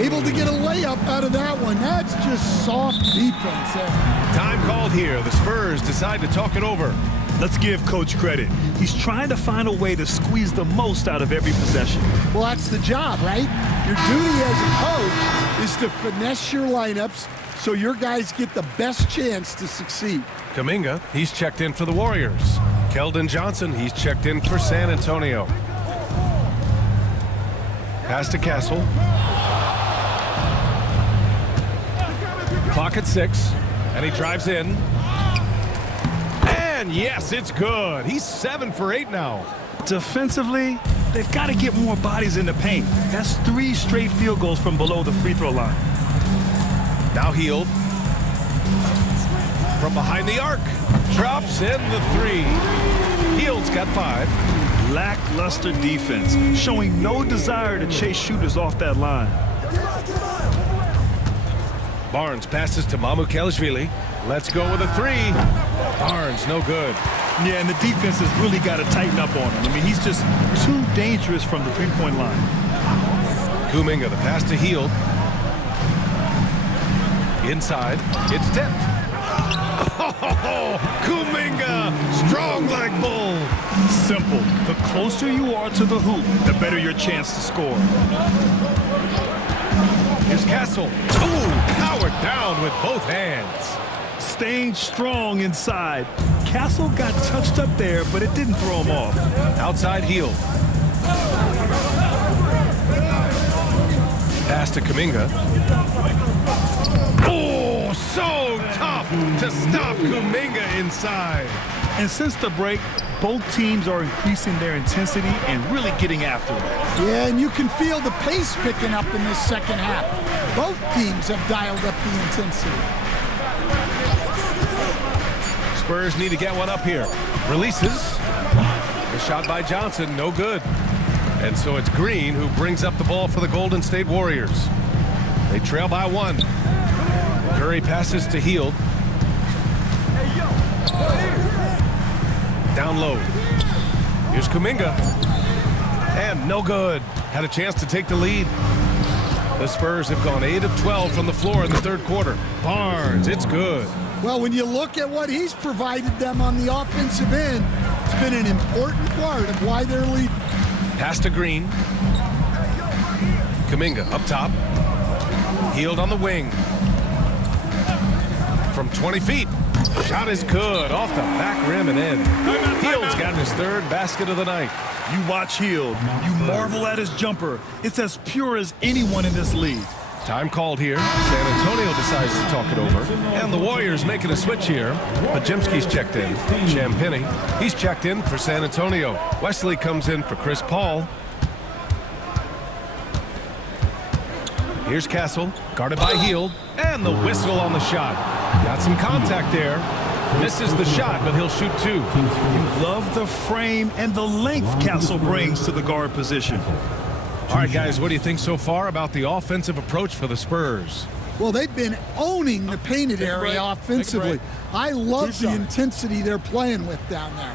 Able to get a layup out of that one. That's just soft defense there. Time called here. The Spurs decide to talk it over. Let's give Coach credit. He's trying to find a way to squeeze the most out of every possession. Well, that's the job, right? Your duty as a coach is to finesse your lineups so your guys get the best chance to succeed. Kuminga, he's checked in for the Warriors. Keldon Johnson, he's checked in for San Antonio. Pass to Castle. Clock at 6, and he drives in. And yes, it's good. He's 7 for 8 now. Defensively, they've got to get more bodies in the paint. That's 3 straight field goals from below the free throw line. Now Hield. From behind the arc. Drops in the 3. Hield's got 5. Lackluster defense, showing no desire to chase shooters off that line. Barnes passes to Mamukelashvili. Let's go with a 3. Barnes, no good. Yeah, and the defense has really got to tighten up on him. I mean, he's just too dangerous from the three-point line. Kuminga, the pass to Hield. Inside, it's tipped. Oh, Kuminga, strong like bull. Simple. The closer you are to the hoop, the better your chance to score. Here's Castle. Ooh, powered down with both hands. Staying strong inside. Castle got touched up there, but it didn't throw him off. Outside heel. Pass to Kuminga. Oh, so tough to stop Kuminga inside. And since the break, both teams are increasing their intensity and really getting after it. Yeah, and you can feel the pace picking up in this second half. Both teams have dialed up the intensity. Spurs need to get one up here. Releases. The shot by Johnson, no good. And so it's Green who brings up the ball for the Golden State Warriors. They trail by 1. Curry passes to Hield. Down low. Here's Kuminga. And no good. Had a chance to take the lead. The Spurs have gone 8 of 12 from the floor in the third quarter. Barnes, it's good. Well, when you look at what he's provided them on the offensive end, it's been an important part of why they're leading. Pass to Green. Kuminga up top. Hield on the wing. From 20 feet. Shot is good. Off the back rim and in. Hield's gotten his third basket of the night. You watch Hield. You marvel at his jumper. It's as pure as anyone in this league. Time called here. San Antonio decides to talk it over. And the Warriors making a switch here. Bajimski's checked in. Champagny, he's checked in for San Antonio. Wesley comes in for Chris Paul. Here's Castle, guarded by Hield. And the whistle on the shot. Got some contact there. Misses the shot, but he'll shoot 2. You love the frame and the length Castle brings to the guard position. All right, guys, what do you think so far about the offensive approach for the Spurs? Well, they've been owning the painted area offensively. I love the intensity they're playing with down there.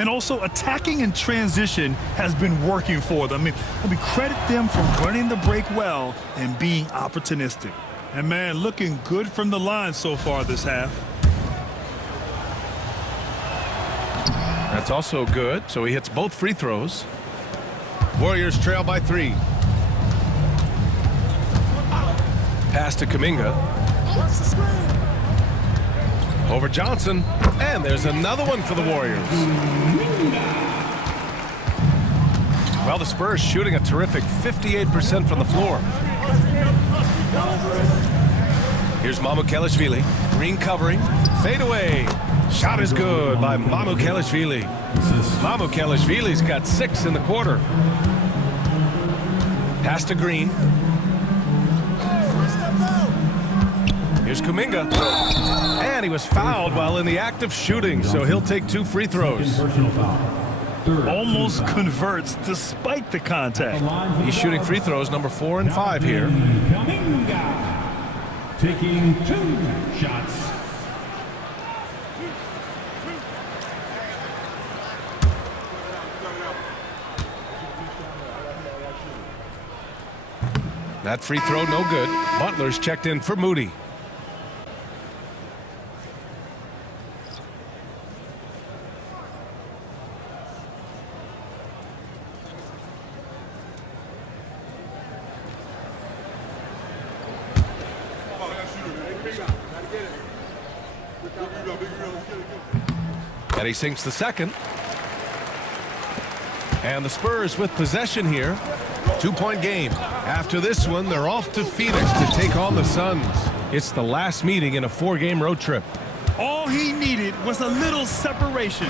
And also, attacking in transition has been working for them. I mean, credit them for running the break well and being opportunistic. And, man, looking good from the line so far this half. That's also good, so he hits both free throws. Warriors trail by 3. Pass to Kuminga. Over Johnson. And there's another one for the Warriors. Well, the Spurs shooting a terrific 58% from the floor. Here's Mamukelashvili. Green covering. Fade away. Shot is good by Mamukelashvili. Mamukelashvili's got 6 in the quarter. Pass to Green. Here's Kuminga. And he was fouled while in the act of shooting, so he'll take 2 free throws. Almost converts despite the contact. He's shooting free throws number 4 and 5 here. Kuminga taking 2 shots. That free throw no good. Butler's checked in for Moody. And he sinks the second. And the Spurs with possession here. 2-point game. After this one, they're off to Phoenix to take on the Suns. It's the last meeting in a 4-game road trip. All he needed was a little separation.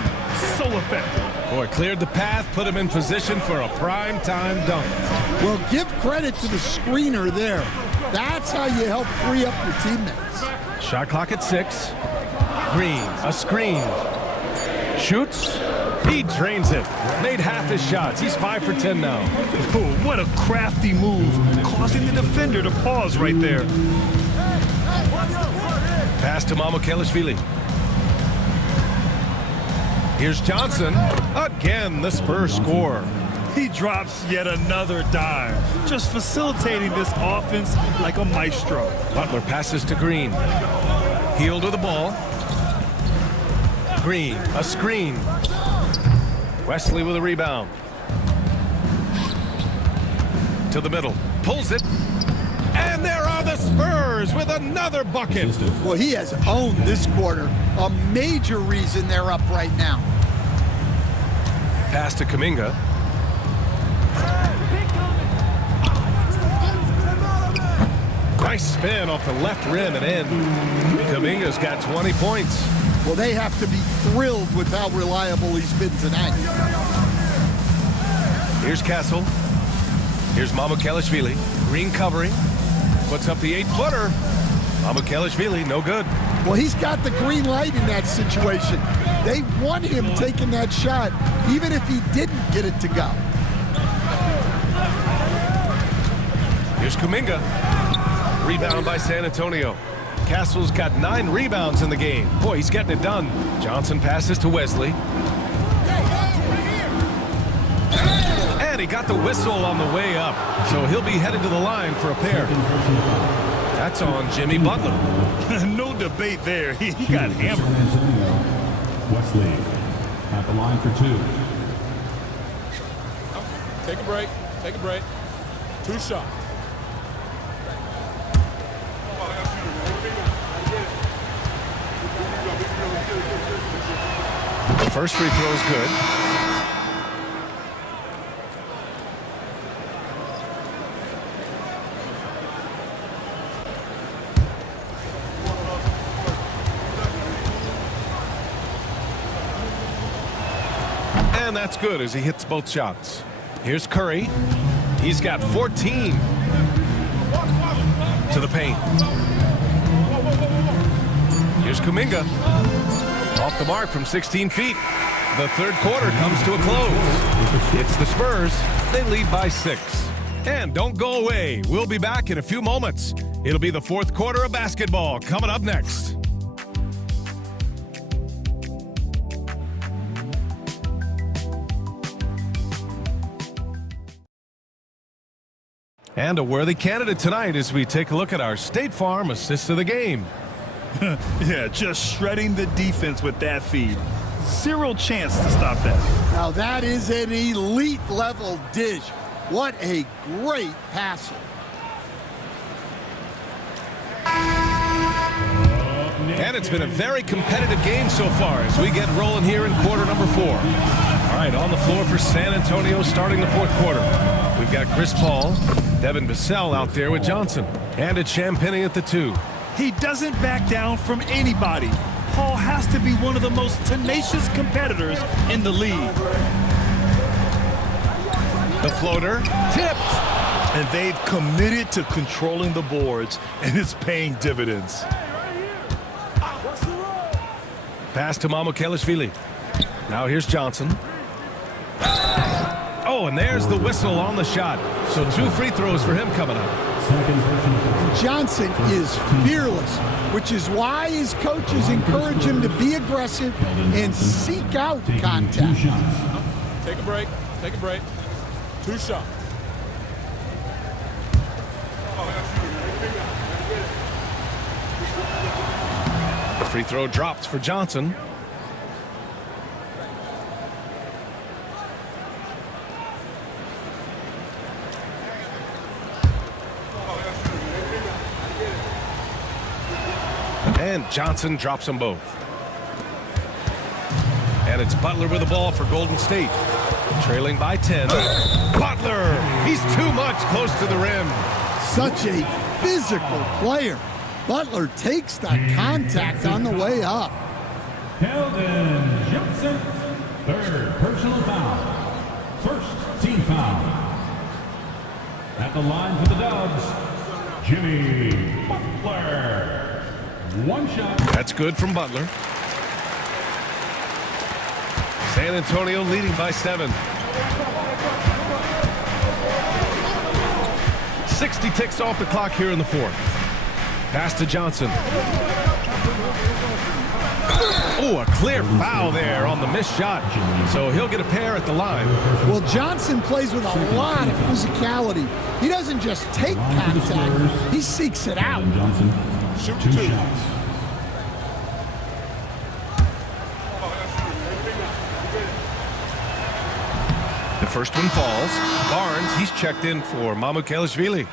So effective. Boy, cleared the path, put him in position for a prime-time dunk. Well, give credit to the screener there. That's how you help free up your teammates. Shot clock at 6. Green, a screen. Shoots. He drains it. Made half his shots. He's 5 for 10 now. Oh, what a crafty move, causing the defender to pause right there. Pass to Mamukelashvili. Here's Johnson. Again, the Spurs score. He drops yet another dime, just facilitating this offense like a maestro. Butler passes to Green. Heel to the ball. Green, a screen. Wesley with a rebound. To the middle, pulls it. And there are the Spurs with another bucket. Well, he has owned this quarter. A major reason they're up right now. Pass to Kuminga. Nice spin off the left rim and in. Kuminga's got 20 points. Well, they have to be thrilled with how reliable he's been tonight. Here's Castle. Here's Mamukelashvili. Green covering. Puts up the 8-footer. Mamukelashvili, no good. Well, he's got the green light in that situation. They want him taking that shot, even if he didn't get it to go. Here's Kuminga. Rebound by San Antonio. Castle's got 9 rebounds in the game. Boy, he's getting it done. Johnson passes to Wesley. And he got the whistle on the way up, so he'll be headed to the line for a pair. That's on Jimmy Butler. No debate there. He got hammered. Wesley at the line for 2. Take a break. Take a break. 2 shots. The first free throw is good. And that's good as he hits both shots. Here's Curry. He's got 14. To the paint. Here's Kuminga. Off the mark from 16 feet. The third quarter comes to a close. It's the Spurs. They lead by 6. And don't go away. We'll be back in a few moments. It'll be the fourth quarter of basketball coming up next. And a worthy candidate tonight as we take a look at our State Farm assist of the game. Yeah, just shredding the defense with that feed. Zero chance to stop that. Now that is an elite level dish. What a great passer. And it's been a very competitive game so far as we get rolling here in quarter number 4. All right, on the floor for San Antonio starting the fourth quarter. We've got Chris Paul, Devin Vassell out there with Johnson, and it's Champagnie at the 2. He doesn't back down from anybody. Paul has to be one of the most tenacious competitors in the league. The floater, tipped. And they've committed to controlling the boards, and it's paying dividends. Pass to Mamukelashvili. Now here's Johnson. Oh, and there's the whistle on the shot. So 2 free throws for him coming up. Johnson is fearless, which is why his coaches encourage him to be aggressive and seek out contact. Take a break. Take a break. 2 shots. Free throw dropped for Johnson. And Johnson drops them both. And it's Butler with the ball for Golden State. Trailing by 10. Butler! He's too much close to the rim. Such a physical player. Butler takes the contact on the way up. Keldon Johnson, 3rd personal foul. 1st team foul. At the line for the Dubs, Jimmy Butler. 1 shot. That's good from Butler. San Antonio leading by 7. 60 ticks off the clock here in the fourth. Pass to Johnson. Oh, a clear foul there on the missed shot. So he'll get a pair at the line. Well, Johnson plays with a lot of physicality. He doesn't just take contact, he seeks it out. Johnson, shoot 2 shots. The first one falls. Barnes, he's checked in for Mamukelashvili.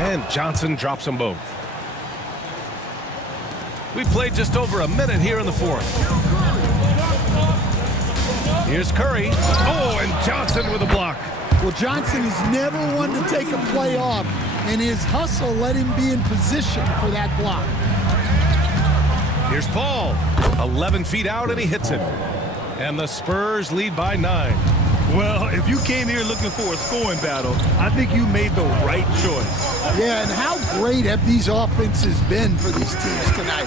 And Johnson drops them both. We played just over a minute here in the fourth. Here's Curry. Oh, and Johnson with a block. Well, Johnson is never one to take a play off, and his hustle let him be in position for that block. Here's Paul. 11 feet out, and he hits it. And the Spurs lead by 9. Well, if you came here looking for a scoring battle, I think you made the right choice. Yeah, and how great have these offenses been for these teams tonight?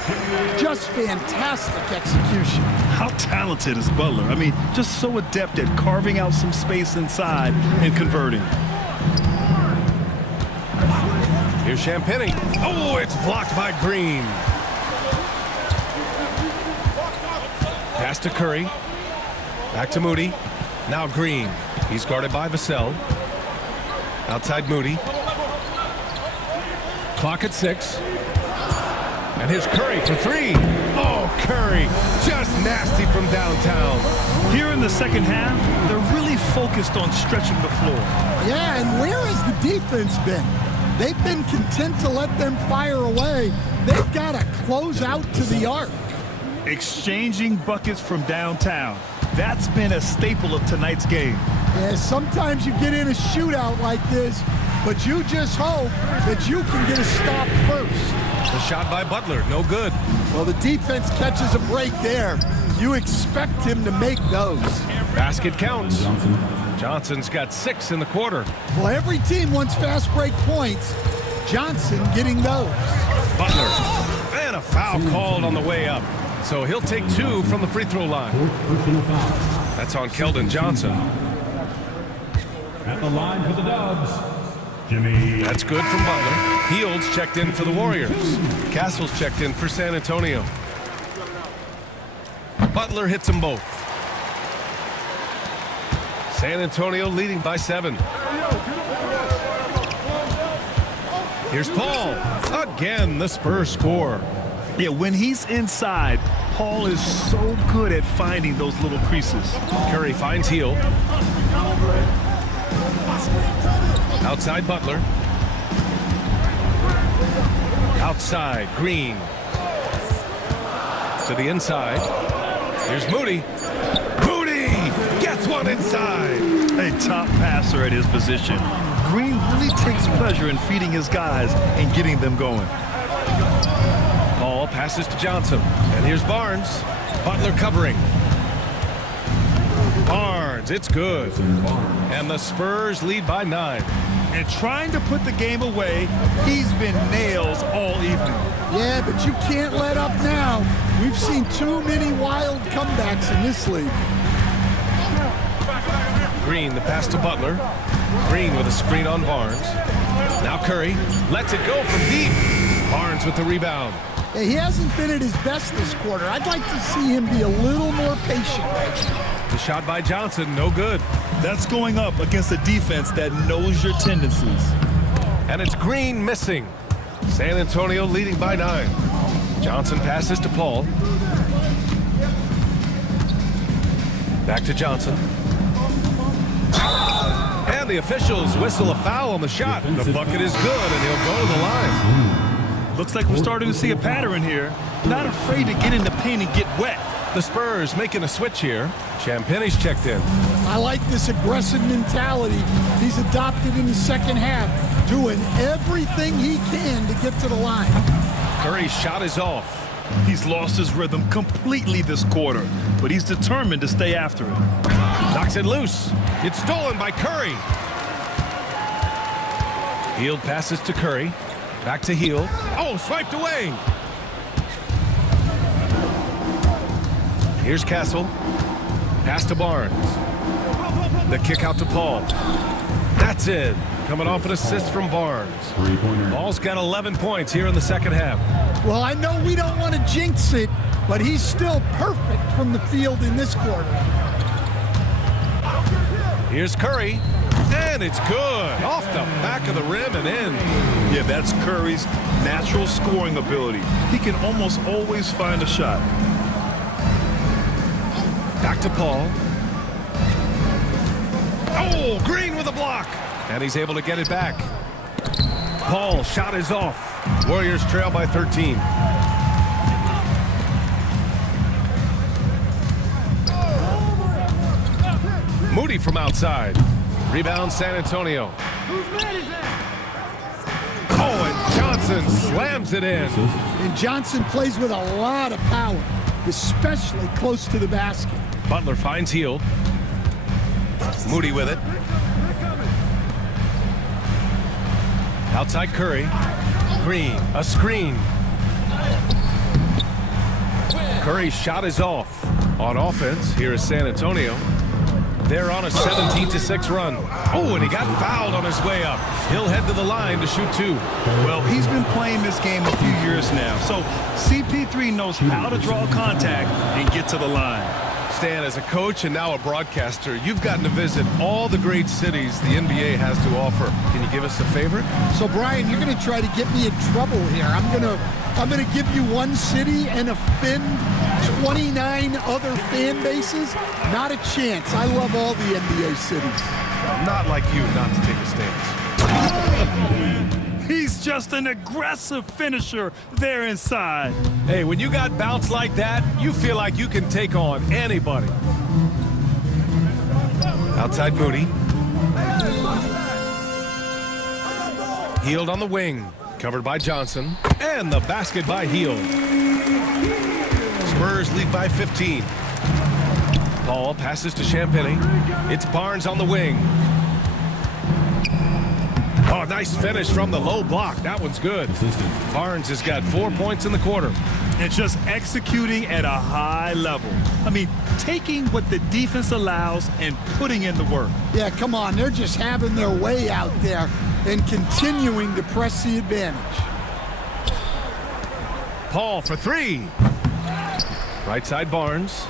Just fantastic execution. How talented is Butler? I mean, just so adept at carving out some space inside and converting. Here's Champagny. Oh, it's blocked by Green. Pass to Curry. Back to Moody. Now Green. He's guarded by Vassell. Outside Moody. Clock at 6. And here's Curry for 3. Oh, Curry. Just nasty from downtown. Here in the second half, they're really focused on stretching the floor. Yeah, and where has the defense been? They've been content to let them fire away. They've got to close out to the arc. Exchanging buckets from downtown. That's been a staple of tonight's game. Yeah, sometimes you get in a shootout like this, but you just hope that you can get a stop first. The shot by Butler, no good. Well, the defense catches a break there. You expect him to make those. Basket counts. Johnson's got 6 in the quarter. Well, every team wants fast break points. Johnson getting those. Butler. And a foul called on the way up. So he'll take 2 from the free throw line. That's on Keldon Johnson. At the line for the Dubs, Jimmy. That's good from Butler. Fields checked in for the Warriors. Castle's checked in for San Antonio. Butler hits them both. San Antonio leading by 7. Here's Paul. Again, the Spurs score. Yeah, when he's inside, Paul is so good at finding those little creases. Curry finds Heel. Outside Butler. Outside Green. To the inside. Here's Moody. Moody gets one inside. A top passer at his position. Green really takes pleasure in feeding his guys and getting them going. Paul passes to Johnson. And here's Barnes. Butler covering. Barnes, it's good. And the Spurs lead by 9. And trying to put the game away, he's been nails all evening. Yeah, but you can't let up now. We've seen too many wild comebacks in this league. Green, the pass to Butler. Green with a screen on Barnes. Now Curry lets it go from deep. Barnes with the rebound. Yeah, he hasn't been at his best this quarter. I'd like to see him be a little more patient right now. The shot by Johnson, no good. That's going up against a defense that knows your tendencies. And it's Green missing. San Antonio leading by 9. Johnson passes to Paul. Back to Johnson. And the officials whistle a foul on the shot. The bucket is good, and he'll go to the line. Looks like we're starting to see a pattern here. Not afraid to get in the paint and get wet. The Spurs making a switch here. Champagny's checked in. I like this aggressive mentality he's adopted in the second half, doing everything he can to get to the line. Curry's shot is off. He's lost his rhythm completely this quarter, but he's determined to stay after it. Knocks it loose. It's stolen by Curry. Hield passes to Curry. Back to Heel. Oh, swiped away. Here's Castle. Pass to Barnes. The kick out to Paul. That's in. Coming off an assist from Barnes. Paul's got 11 points here in the second half. Well, I know we don't want to jinx it, but he's still perfect from the field in this quarter. Here's Curry, and it's good. Off the back of the rim and in. Yeah, that's Curry's natural scoring ability. He can almost always find a shot. Back to Paul. Oh, Green with a block. And he's able to get it back. Paul, shot is off. Warriors trail by 13. Moody from outside. Rebound San Antonio. Oh, and Johnson slams it in. And Johnson plays with a lot of power, especially close to the basket. Butler finds Hield. Moody with it. Outside Curry. Green, a screen. Curry's shot is off. On offense, here is San Antonio. They're on a 17-6 run. Oh, and he got fouled on his way up. He'll head to the line to shoot two. Well, he's been playing this game a few years now, so CP3 knows how to draw contact and get to the line. Stan, as a coach and now a broadcaster, you've gotten to visit all the great cities the NBA has to offer. Can you give us a favorite? So, Brian, you're going to try to get me in trouble here. I'm going to give you one city and offend 29 other fan bases. Not a chance. I love all the NBA cities. Not like you not to take a stance. He's just an aggressive finisher there inside. Hey, when you got bounce like that, you feel like you can take on anybody. Outside Moody. Hield on the wing. Covered by Johnson. And the basket by Hield. Spurs lead by 15. Paul passes to Champagny. It's Barnes on the wing. Oh, nice finish from the low block. That one's good. Barnes has got 4 points in the quarter. And just executing at a high level. I mean, taking what the defense allows and putting in the work. Yeah, come on. They're just having their way out there and continuing to press the advantage. Paul for three. Right side Barnes.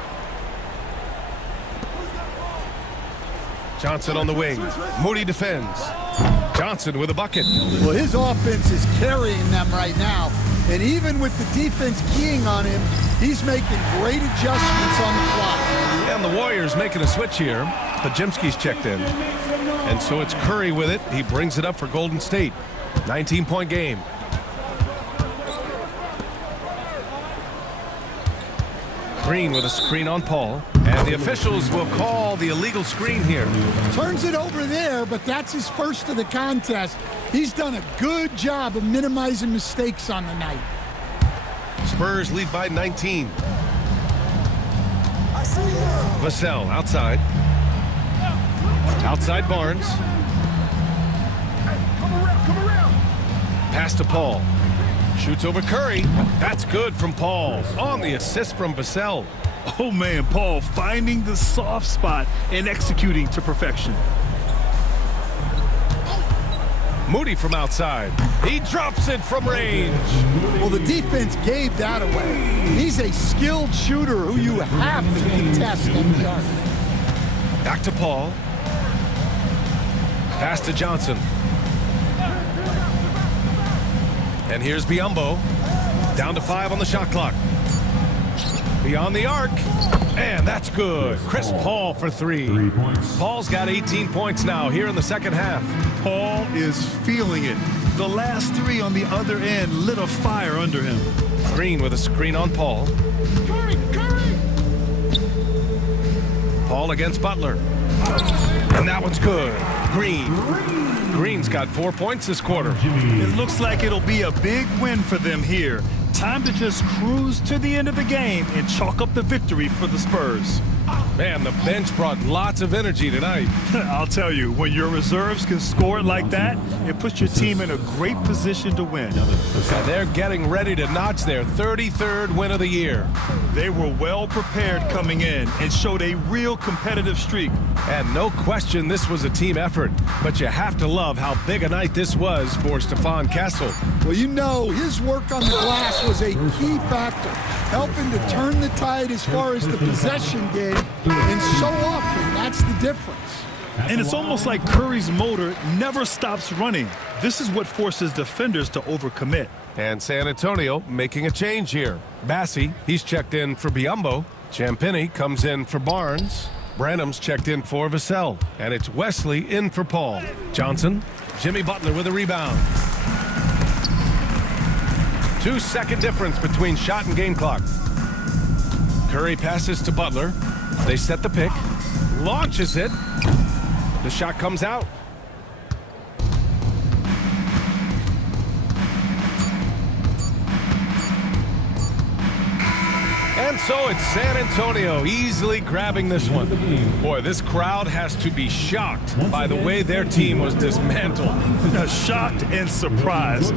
Johnson on the wing. Moody defends. Johnson with a bucket. Well, his offense is carrying them right now. And even with the defense keying on him, he's making great adjustments on the fly. And the Warriors making a switch here. Pajimski's checked in. And so it's Curry with it. He brings it up for Golden State. 19-point game. Green with a screen on Paul. And the officials will call the illegal screen here. Turns it over there, but that's his first of the contest. He's done a good job of minimizing mistakes on the night. Spurs lead by 19. Vassell outside. Outside Barnes. Pass to Paul. Shoots over Curry. That's good from Paul. On the assist from Vassell. Oh, man, Paul finding the soft spot and executing to perfection. Moody from outside. He drops it from range. Well, the defense gave that away. He's a skilled shooter who you have to contest in the arc. Back to Paul. Pass to Johnson. And here's Biyombo. Down to 5 on the shot clock. Beyond the arc. And that's good. Chris Paul for 3. Paul's got 18 points now here in the second half. Paul is feeling it. The last 3 on the other end lit a fire under him. Green with a screen on Paul. Paul against Butler. And that one's good. Green's got 4 points this quarter. It looks like it'll be a big win for them here. Time to just cruise to the end of the game and chalk up the victory for the Spurs. Man, the bench brought lots of energy tonight. I'll tell you, when your reserves can score it like that, it puts your team in a great position to win. And they're getting ready to notch their 33rd win of the year. They were well prepared coming in and showed a real competitive streak. And no question this was a team effort, but you have to love how big a night this was for Stefan Kessel. Well, you know, his work on the glass was a key factor, helping to turn the tide as far as the possession game, and so often that's the difference. And it's almost like Curry's motor never stops running. This is what forces defenders to overcommit. And San Antonio making a change here. Bassi, he's checked in for Biyombo. Champagny comes in for Barnes. Branham's checked in for Vassell. And it's Wesley in for Paul. Johnson, Jimmy Butler with a rebound. 2-second difference between shot and game clock. Curry passes to Butler. They set the pick. Launches it. The shot comes out. And so it's San Antonio easily grabbing this one. Boy, this crowd has to be shocked by the way their team was dismantled. Shocked and surprised.